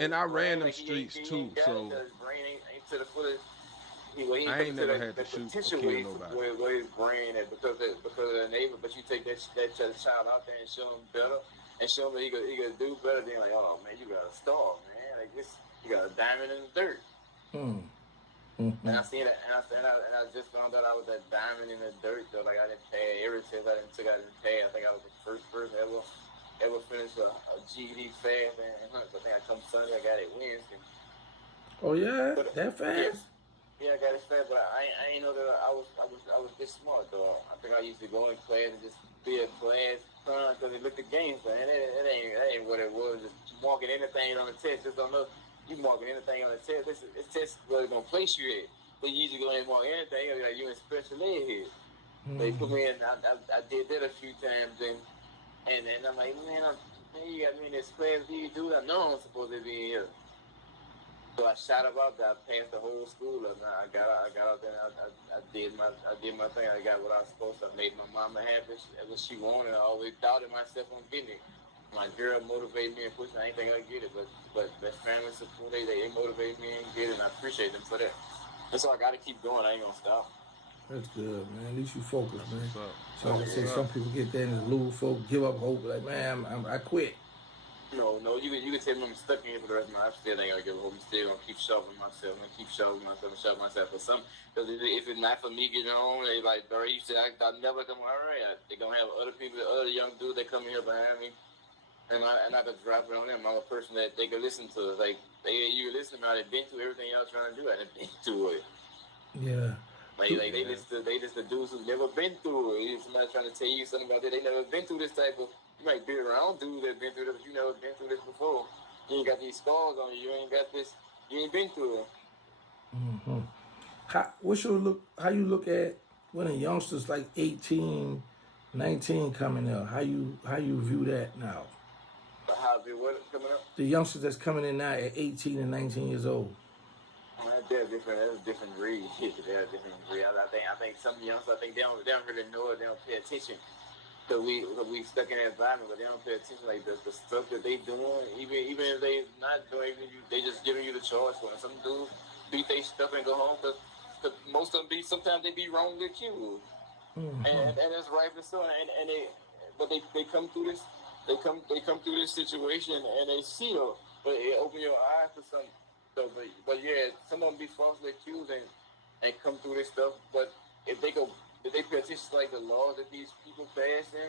And I ran them streets too, so his brain ain't to the fullest. I ain't never had to shoot or kill nobody. Where his brain at because of the neighbor, but you take that child out there and show him better, and show him that he could do better. Then like, oh man, you got a star, man. Like this, you got a diamond in the dirt. Mm-hmm. And I seen it, and I just found out I was that diamond in the dirt. Though, like I didn't pass every test I didn't pass. I think I was the first person ever finished a GED fast, and I think I come Sunday, I got it Wednesday. Oh yeah, that fast? Yeah, I got it fast, but I ain't know that I was this smart though. I think I used to go in class and just be a class clown because they looked at games, man. That ain't what it was. Just marking anything on the test. Just don't know you marking anything on the test. This test where it's gonna place you at. But you usually go in and mark anything. It'll be like you in special ed here. They put me in. I did that a few times and I'm like, man, you got me in this class. What do you do? I know I'm supposed to be in here. So I shot up out there. I passed the whole school up. I got out there. And I did my thing. I got what I was supposed to. I made my mama happy. What she wanted. I always doubted myself on getting it. My girl motivated me and pushed me. I ain't think I'd get it, but that family support, they motivated me and get it, and I appreciate them for that. That's all I got to keep going. I ain't gonna stop. That's good, man. At least you focus, man. What's So like I say, some people get there and just lose folk, give up hope. Like, man, I quit. No, you can tell me I'm stuck in here for the rest of my life. Still ain't gonna give up. I'm still gonna keep shoving myself. I'm gonna keep shoving myself for some. Because if it's not for me getting on, they like, bro, you said I'll never come. All right, they're gonna have other people, other young dudes that come here behind me, and I could drop it on them. I'm a person that they can listen to. Like you listen to me, they've been through everything y'all trying to do. I've been through it. Yeah. Like they listen to dudes who've never been through it. If somebody trying to tell you something about that, they never been through this type of. You might be around dudes that been through this, but you never been through this before. You ain't got these scars on you. You ain't got this. You ain't been through it. Mm-hmm. How you look at when a youngster's like 18, 19 coming up? How you view that now? How's it what coming up? The youngsters that's coming in now at 18 and 19 years old. They're different. That's a different breed. They're a different breed. I think some youngsters, they don't really know it. They don't pay attention. So we stuck in that environment, but they don't pay attention. Like the stuff that they doing, even if they not doing, they just giving you the choice. When some dudes beat they stuff and go home, because most of them sometimes they be wrongly accused, and that's rightfully so. But they come through this, they come through this situation and they see it, but it open your eyes to something. So, but yeah, some of them be falsely accused and come through this stuff, but if they pay attention to like the laws that these people pass in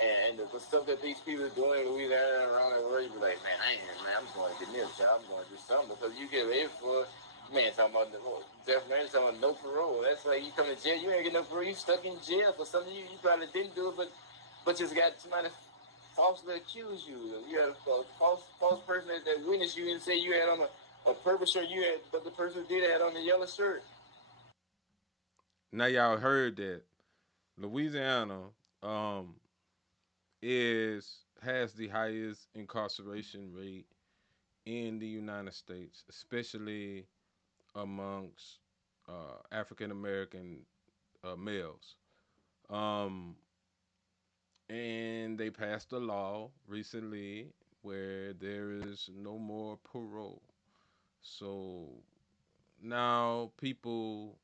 and the stuff that these people are doing in Louisiana and around the world, you be like, man, I'm going to get me a job, I'm going to do something, because you get ready for, man, talking about no parole. That's like you come to jail, you ain't get no parole, you stuck in jail for something you probably didn't do, but just got somebody falsely accuse you. You had a false person that witnessed you and say you had on a purple shirt, but the person who did it had on the yellow shirt. Now y'all heard that Louisiana has the highest incarceration rate in the United States, especially amongst African American males. Um, and they passed a law recently where there is no more parole. So now people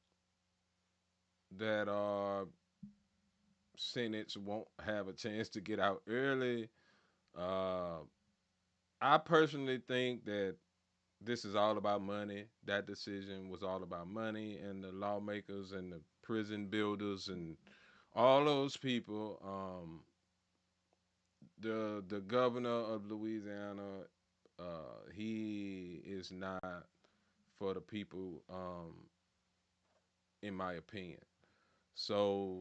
that are sentenced won't have a chance to get out early. Uh, I personally think that this is all about money. That decision was all about money, and the lawmakers and the prison builders and all those people. The governor of Louisiana, he is not for the people, in my opinion. So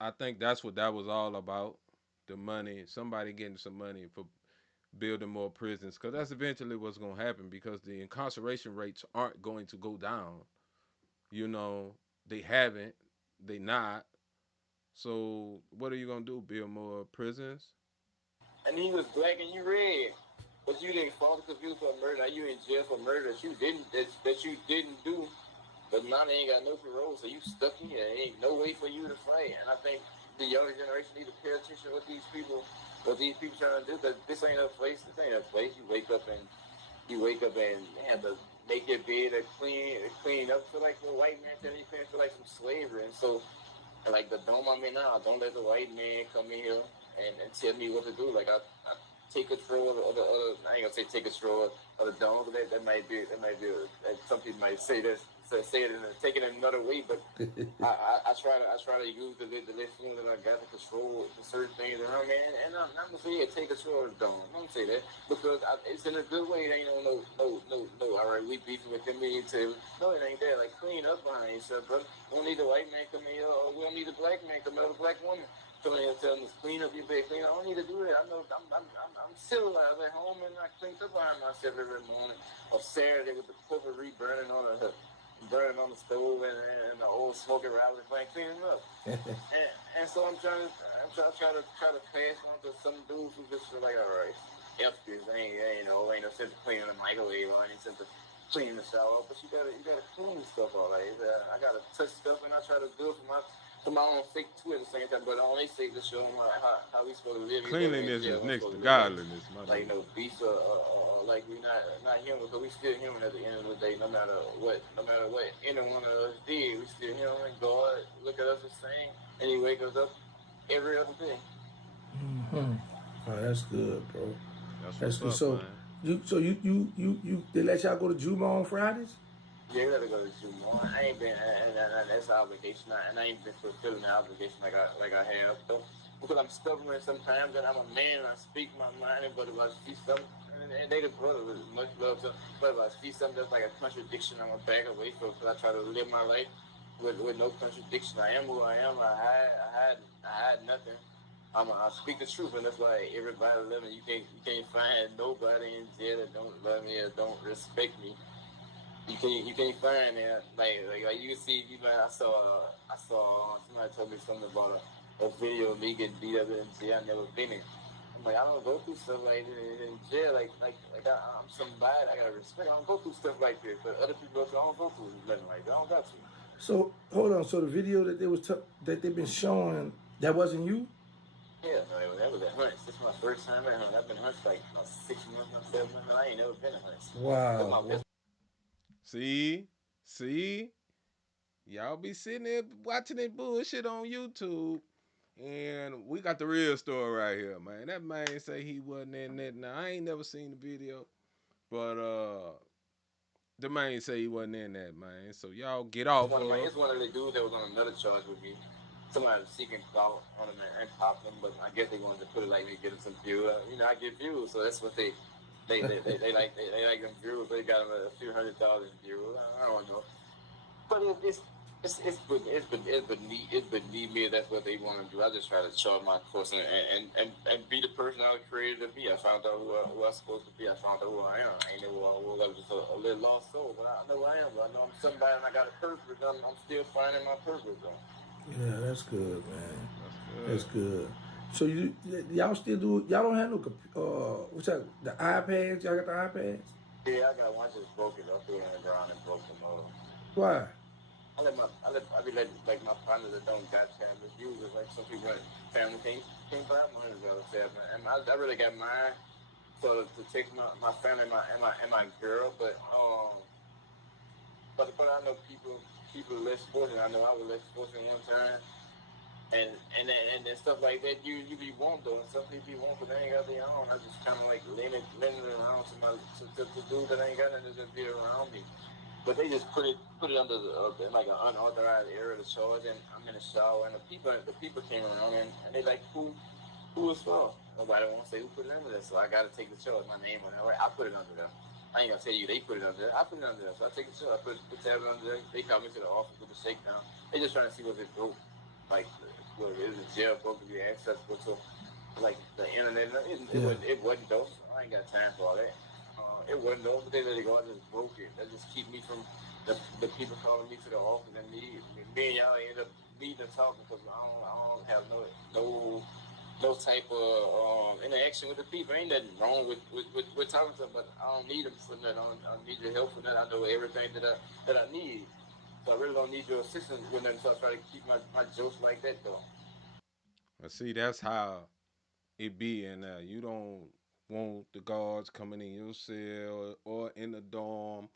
I think that's what that was all about. The money, somebody getting some money for building more prisons, because that's eventually what's going to happen, because the incarceration rates aren't going to go down. You know, they haven't, they not. So what are you going to do, build more prisons? And he was black and you red, but you didn't falsely confused for murder. Now you in jail for murder that you didn't do. But now they ain't got no parole, so you stuck in here. There ain't no way for you to fight. And I think the younger generation need to pay attention to what these people trying to do. Because this ain't a place. This ain't a place. You wake up and have to make your bed or clean up. Feel like the white man telling you feel like some slavery. And so, like the dome I'm in now, don't let the white man come in here and tell me what to do. Like I take control of the other. I ain't gonna say take control of the dome, but that might be some people might say this. Say it and take it in another way, but I try to use the feeling that I got to control certain things around me, and I'm not gonna say take control of the dome. I'm gonna say that because it's in a good way. It ain't no. All right, we beefing with them. No, it ain't that. Like clean up behind yourself, brother. We don't need a white man coming here, or we don't need a black man coming here, or a black woman coming here telling us clean up your bed, clean up. I don't need to do that. I know I'm still alive at home, and I clean up behind myself every morning or Saturday with the potpourri burning on the stove and the old smoking rattling thing, cleaning up. and so I'm trying to pass on to some dudes who just feel like, all right, this. Ain't no sense of cleaning the microwave or any sense of cleaning the shower. But you gotta clean stuff all right. I gotta touch stuff and I try to do it for my own sake too at the same time. But on they say to show them how we supposed to live. Cleanliness is next to godliness, my Like nigga. no beast or like we not human, but we still human at the end of the day. No matter what any one of us did, we still human. God look at us the same, and He wake us up every other day. Oh, that's good, bro. That's good. what's So up, man. you they let y'all go to Juma on Fridays? Yeah, we gotta go to the gym more. I ain't been, and that's an obligation, and I ain't been fulfilling the obligation like I have. So, because I'm stubborn sometimes, and I'm a man, and I speak my mind, but if I see something, and they the brother with much love, so, but if I see something that's like a contradiction, I'm gonna back away from it, because I try to live my life with no contradiction. I am who I am. I hide nothing. I speak the truth, and that's why everybody love me. You can't find nobody in jail that don't love me or don't respect me. You can't find that like you can see. Even I saw somebody told me something about a video of me getting beat up in jail. I never been in. I'm like, I don't go through stuff like this in jail. I'm somebody. I gotta respect. I don't go through stuff like this. But other people go through. I don't go through nothing like that. I don't got to. So hold on. So the video that that they've been showing, that wasn't you? Yeah, no, that was at Hunts. This is my first time at Hunts. I've been Hunts like about 6 months, 7 months. I ain't never been at Hunts. Wow. See, y'all be sitting there watching that bullshit on YouTube, and we got the real story right here, man. That man say he wasn't in that. Now I ain't never seen the video, but the man say he wasn't in that, man. So y'all get off of. It's one of the dudes that was on another charge with me. Somebody was seeking clout on him and popped him, but I guess they wanted to put it like me, get him some views. I get views, so that's what they like them views. They got him a few 100,000 views. I don't know, but it's beneath me. That's what they want to do. I just try to chart my course and be the person I was created to be. I found out who I was supposed to be. I found out who I am. I ain't know who I was. I was just a little lost soul, but I know who I am. But I know I'm somebody and I got a purpose. I'm still finding my purpose though. Yeah, that's good, man. That's good. So y'all still do? Y'all don't have no what's that? The iPads? Y'all got the iPads? Yeah, I got one just broke it. I threw it on the ground and broke them all. Why? I be letting like my partners that don't got tablets use it. Like some people in family can't buy money for a tablet, and I really got mine so to take my family and my girl, but I know people less fortunate. I know I was less fortunate one time, and stuff like that. You be want though, and some people you want, but they ain't got their own. I just kind of like lending it around to dudes that ain't got nothing to just be around me. But they just put it under like an unauthorized area to charge, and I'm in the shower, and the people came around, and they like, who is for? Nobody wants to say who put it under there, so I got to take the charge. My name on it. I put it under there. I ain't gonna tell you they put it under there. I put it under there, so I take the charge. I put the tablet under there. They called me to the office with the shakedown. They just trying to see what it broke, like what is the jail broke to be accessible to, like the internet. It wasn't though. I ain't got time for all that. It wasn't though, but they let it go. I just broke it. That just keep me from the people calling me to the office and me and y'all end up meeting and talking because I don't have no type of interaction with the people. Ain't nothing wrong with talking to them, but I don't need them for nothing. I don't need your help for nothing. I know everything that I need. So I really don't need your assistance with nothing. So I try to keep my jokes like that though. But see, that's how it be, and you don't want the guards coming in your cell or in the dorm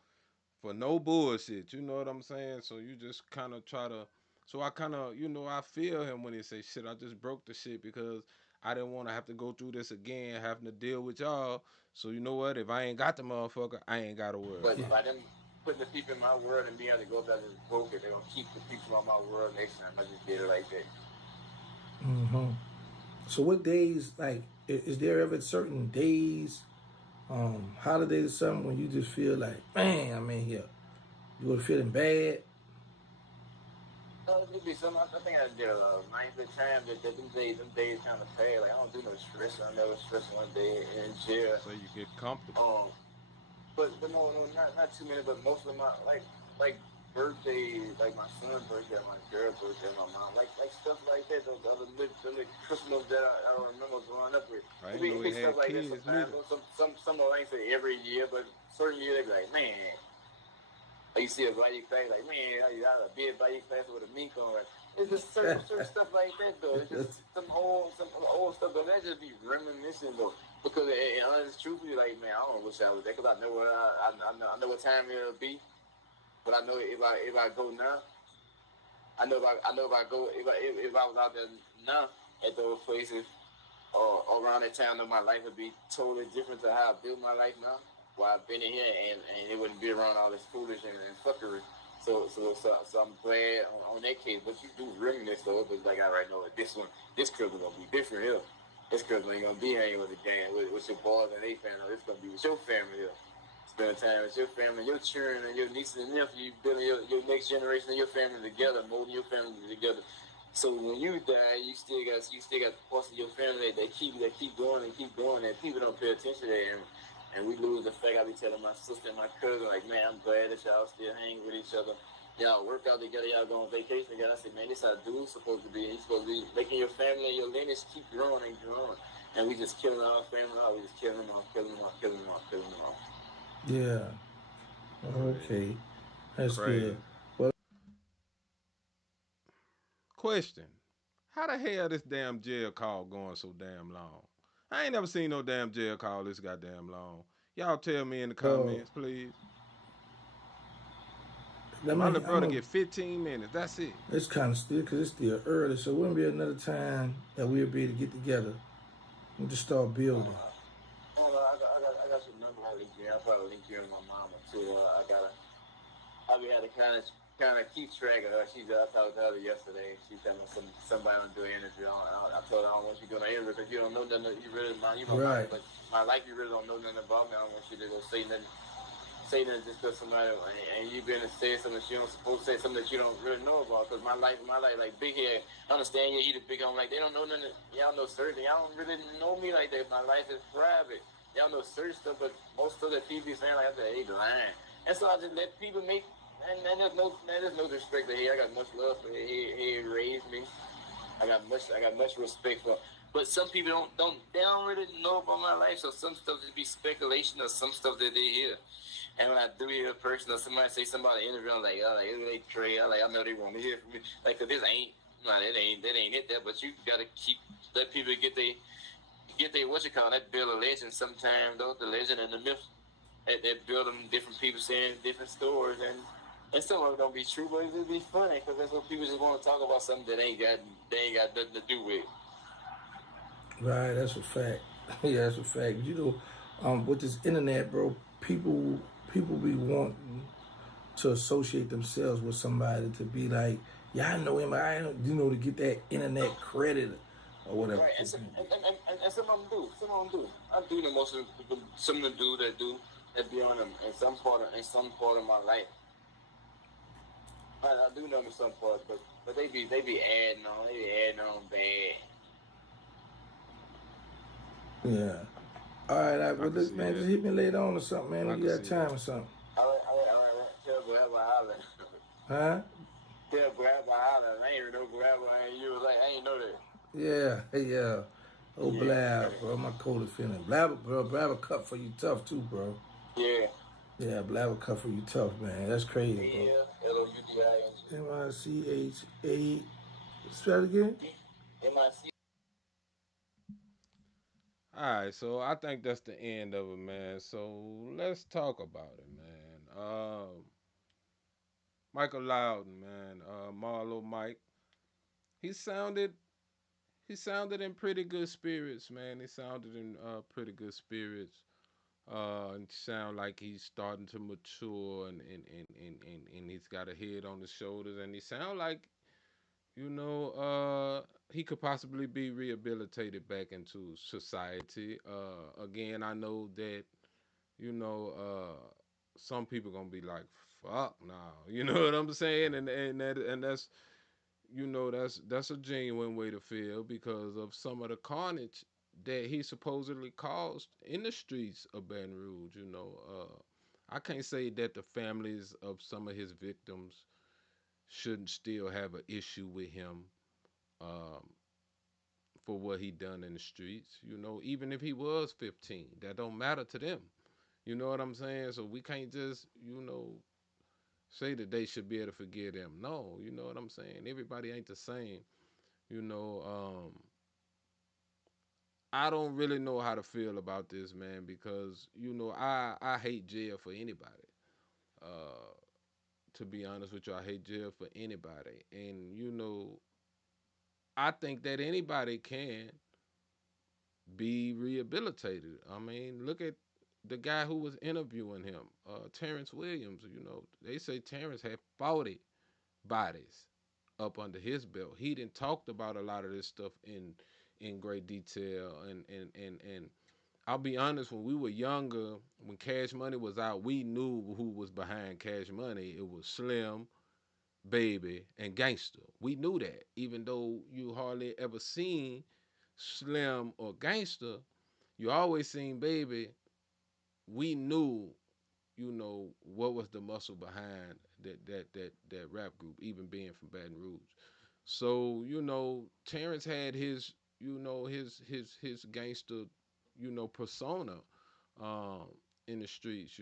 for no bullshit. You know what I'm saying? So you just kind of try to. So I kind of, I feel him when he say, "Shit, I just broke the shit because I didn't want to have to go through this again, having to deal with y'all. So you know what? If I ain't got the motherfucker, I ain't got to worry." But by them putting the people in my world and me having to go back and broke it, they're gonna keep the people on my world next time. I just did it like that. So what days, like, is there ever certain days, holidays or something when you just feel like, man, I'm in here? You were feeling bad? It'd be some. I think I did a mindful time that them days kind of paid. Like I don't do no stress. I never stress one day in jail. So you get comfortable. But no, not too many. But most of my like birthday, like my son's birthday, my girl's birthday, my mom, like stuff like that. Those other little Christmas that I don't remember growing up with. I It ain't be, know it he be stuff had like that kids sometimes. neither. Some of them ain't say every year, but certain years they be like, man. Like you see a Bayou class, like man, I got a big Bayou class with a mink on. Right? It's just certain stuff like that though. It's just some old stuff, but that just be reminiscing though. Because and honest truthfully, like man, I don't wish I was there because I know what I know what time it'll be. But I know if I go now, I know if I go if I was out there now at those places or around that time, I know my life would be totally different to how I built my life now. While I've been in here and it wouldn't be around all this foolish and fuckery. So I'm glad on that case. But you do reminisce though, but like I already know this Christmas gonna be different here. This Christmas ain't gonna be hanging with the gang with your boys and they family. It's gonna be with your family here. Spend time with your family, your children, and your nieces and nephews, building your next generation of your family together, molding your family together. So when you die, you still got parts of your family that keep going and keep going, and people don't pay attention to that, and we lose the fact. I be telling my sister and my cousin, like, man, I'm glad that y'all still hang with each other. Y'all work out together, y'all go on vacation together. I said, man, this how dude's supposed to be. He's supposed to be making your family and your lineage keep growing and growing. And we just killing our family off. We just killing them off, killing them off, killing them off, killing them off. Yeah. Okay. That's Crazy. good. Well, Question: how the hell this damn jail call going so damn long? I ain't never seen no damn jail call this goddamn long. Y'all tell me in the well, comments, please. let My me. little brother get 15 minutes. That's it. It's kind of still because it's still early, so it wouldn't be another time that we'll be able to get together and just start building. I got your number. I'll link you. I'll probably link you in my mama too. I be had to kind of keep track of her. I talked to her yesterday. She told me somebody want to do an interview. I told her I don't want you to do an interview because you don't know nothing. You really Right. my life you really don't know nothing about me. I don't want you to go say nothing just because somebody and you been saying something that you don't supposed to say something that you don't really know about. Because my life like big head. I understand you the big. I'm like they don't know nothing. Y'all know certain. Y'all don't really know me like that. My life is private. Y'all know certain stuff, but most stuff that people be saying like that, they lying. And so I just let people make. And there's no disrespect to him. I got much love for him. He raised me. I got much respect for him. But some people they don't really know about my life. So some stuff just be speculation or some stuff that they hear. And when I do hear a person or somebody say somebody interview, I'm like, oh, like, they trade. I know they want to hear from me. Like, 'cause this ain't, no, that ain't it. That, but you gotta let people get they what you call that build a legend. Sometimes though the legend and the myth that build them different people saying different stories and some of it don't be true, but it'll be funny because that's what people just want to talk about something that they ain't got nothing to do with. Right. That's a fact. Yeah, that's a fact. With this internet, bro, people be wanting to associate themselves with somebody to be like, yeah, I know him. To get that internet credit or whatever. Right, and some of them do. Some of them do. I do know most of them. Some of them do that be on them in some part of my life. I do know them in some part, but they be adding on. They be adding on bad. Yeah. All right, I well, can look, see man, that. just hit me later on or something, man. I If can you got see time that. or something. All right. Tell Brad I holler. Huh? Tell Brad I holler. I ain't even know Brad and you was like, I ain't know that. Yeah, yeah. Oh, Yeah, Blab, bro. My cold is feeling. Blab, bro. Blab a cut for you tough, too, bro. yeah. Yeah, Blab a cut for you tough, man. That's crazy, bro. Loudi. Micha. Spell it again? MIC. All right, so I think that's the end of it, man. So let's talk about it, man. Michael Loudon, man. Marlo Mike. He sounded he sounded in pretty good spirits, man. He sounded in pretty good spirits. And sound like he's starting to mature and he's got a head on his shoulders and he sound like he could possibly be rehabilitated back into society. Again, I know that you know some people gonna be like, "Fuck now," you know what I'm saying, and that's that's a genuine way to feel because of some of the carnage that he supposedly caused in the streets of Baton Rouge. I can't say that the families of some of his victims shouldn't still have an issue with him um, for what he done in the streets. You know, even if he was 15, that don't matter to them. You know what I'm saying? So we can't just, say that they should be able to forgive them. No, you know what I'm saying? Everybody ain't the same. You know, I don't really know how to feel about this, man, because I hate jail for anybody. Uh, to be honest with you, I hate jail for anybody, and I think that anybody can be rehabilitated. I mean, look at the guy who was interviewing him, Terrence Williams. You know, they say Terrence had 40 bodies up under his belt. He didn't talked about a lot of this stuff in great detail, and I'll be honest, when we were younger, when Cash Money was out, we knew who was behind Cash Money. It was Slim, Baby, and Gangster. We knew that, even though you hardly ever seen Slim or Gangster, you always seen Baby. We knew, what was the muscle behind that rap group, even being from Baton Rouge. So, Terrence had his, his gangster, persona um in the streets.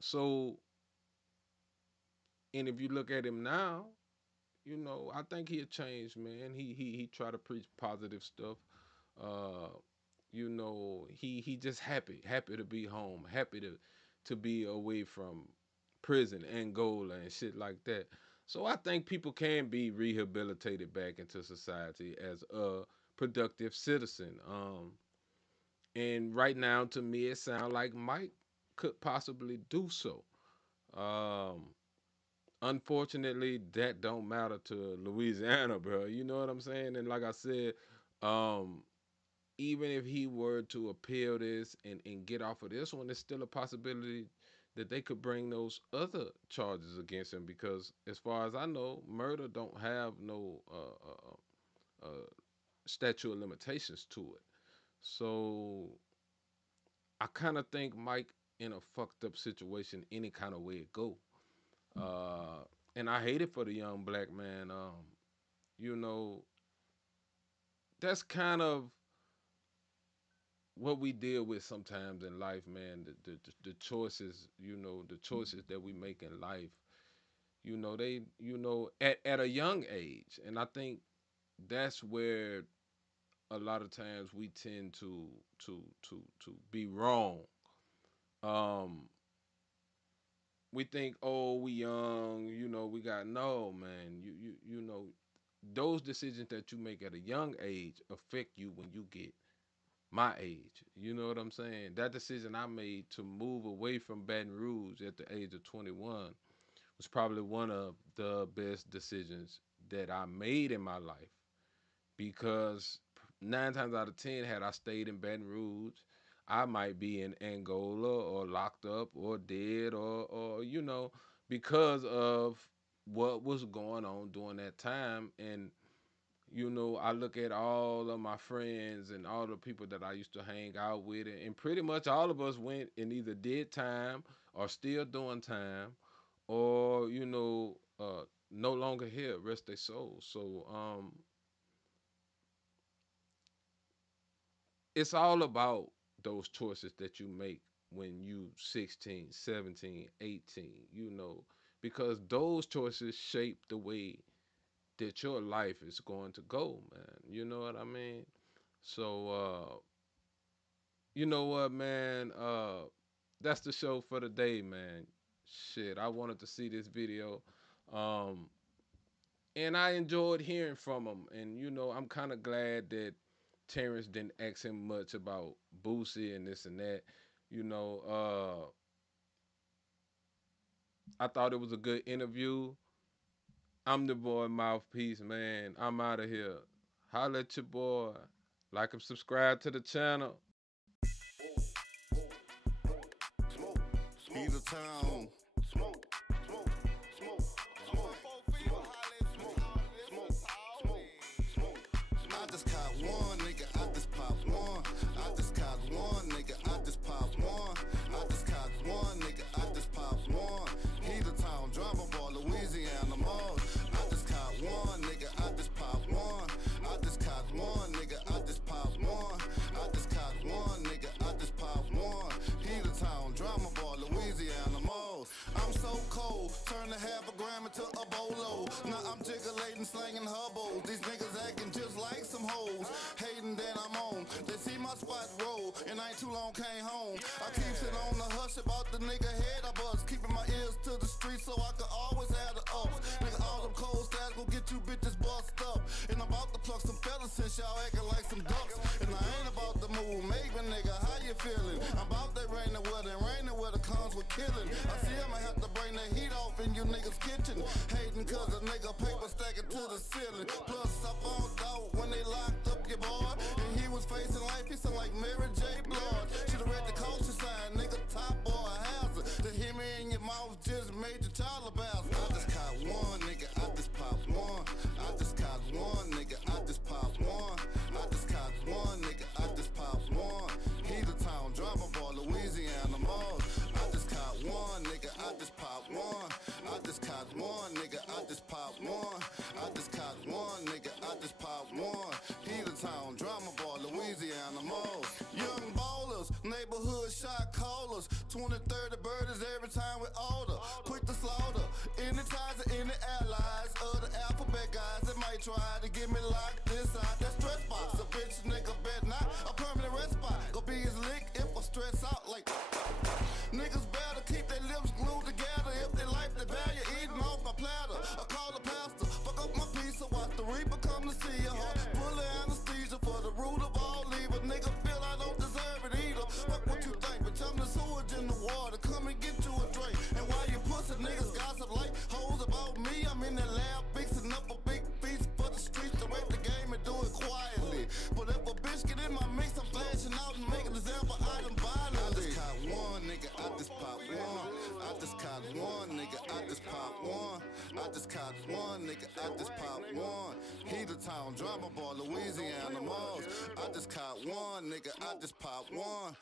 So, and if you look at him now, I think he had changed, man. He tried to preach positive stuff. Uh, he just happy to be home, happy to be away from prison, Angola, and shit like that. So I think people can be rehabilitated back into society as a productive citizen. And right now, to me, it sounds like Mike could possibly do so. Um, Unfortunately, that don't matter to Louisiana, bro. You know what I'm saying? And like I said, um, even if he were to appeal this and get off of this one, there's still a possibility that they could bring those other charges against him because, as far as I know, murder don't have no statute of limitations to it. So I kind of think Mike in a fucked up situation any kind of way it go. Uh, and I hate it for the young black man. You know, that's kind of what we deal with sometimes in life, man. The choices, the choices that we make in life. They, at a young age, and I think that's where a lot of times we tend to be wrong. Um, we think, oh, we young, we got no, man. Those decisions that you make at a young age affect you when you get my age. You know what I'm saying? That decision I made to move away from Baton Rouge at the age of 21 was probably one of the best decisions that I made in my life because 9 times out of 10, had I stayed in Baton Rouge, I might be in Angola or locked up or dead or because of what was going on during that time. And I look at all of my friends and all the people that I used to hang out with, and pretty much all of us went and either did time or still doing time, or no longer here, rest their souls. So it's all about those choices that you make when you 16, 17, 18, because those choices shape the way that your life is going to go, man. You know what I mean? So, you know what, man? That's the show for the day, man. Shit, I wanted to see this video. Um, and I enjoyed hearing from him. And, I'm kind of glad that Terrence didn't ask him much about Boosie and this and that. You know, I thought it was a good interview. I'm the boy Mouthpiece, man. I'm out of here. Holla at your boy. Like and subscribe to the channel. Heat of town. I just caught one, nigga. I just popped one. I just caught one, nigga. I just popped one. a gram into a bolo. Now I'm jiggling, slanging hubbles. These niggas acting just like some hoes. Hating that I'm on. They see my spot roll, and I ain't too long came home. I keep it on the hush about the nigga head I bust. Keeping my ears to the street so I can always have the ups. Nigga, all them cold stats gon' get you bitches bust up. And I'm about to pluck some fellas since y'all acting like some ducks. And I ain't about to move, maybe nigga, how you feeling? I'm about that rain the weather, and rain the weather comes with killing. I see I'ma have to bring the heat off in you niggas' kitchen. Hating cause a nigga paper stacking to the ceiling. Plus I found out when they locked up your boy, and he was facing life, he sound like Mary J. Blige. Should've read the caution sign, nigga, top boy hazard. To hear me in your mouth just made your child a bastard. I just caught one, nigga, I just popped one. I just caught one, nigga, I just popped one. I just caught one, nigga, I just popped one. He the town drama boy, Louisiana Mars. I just caught one, nigga, I just popped one. I just caught one, nigga, I just popped one. I just caught one, nigga, I just popped one. He the town drama boy, Louisiana Mars. Young ballers, neighborhood shot callers. 20, 30 birdies every time we order. Quick to slaughter, any ties or any allies of the alphabet guys that might try to get me locked inside that stress box. A bitch nigga bet not a permanent rest spot. Go be his lick if I stress out like niggas better keep their lips glued together. If they like the value, eating off my platter. I call the pastor, fuck up my pizza, watch the reaper come to see ya. Pull the anesthesia for the root of all evil. Nigga feel I don't deserve it either. Fuck what you think, but I'm the sewage in the water. Come and get you a drink. And while you pussy niggas gossip like hoes about me, I'm in the lab fixing up a big feast for the streets to rap the game and do it quietly. But if a bitch get in my mix, I'm flashing out and making an example out of violently. I just caught one, nigga, I just popped one. I just caught one, nigga, I just popped one. I just caught one, nigga, I just popped one. He the town drama boy, Louisiana Mars. I just caught one, nigga, I just popped one.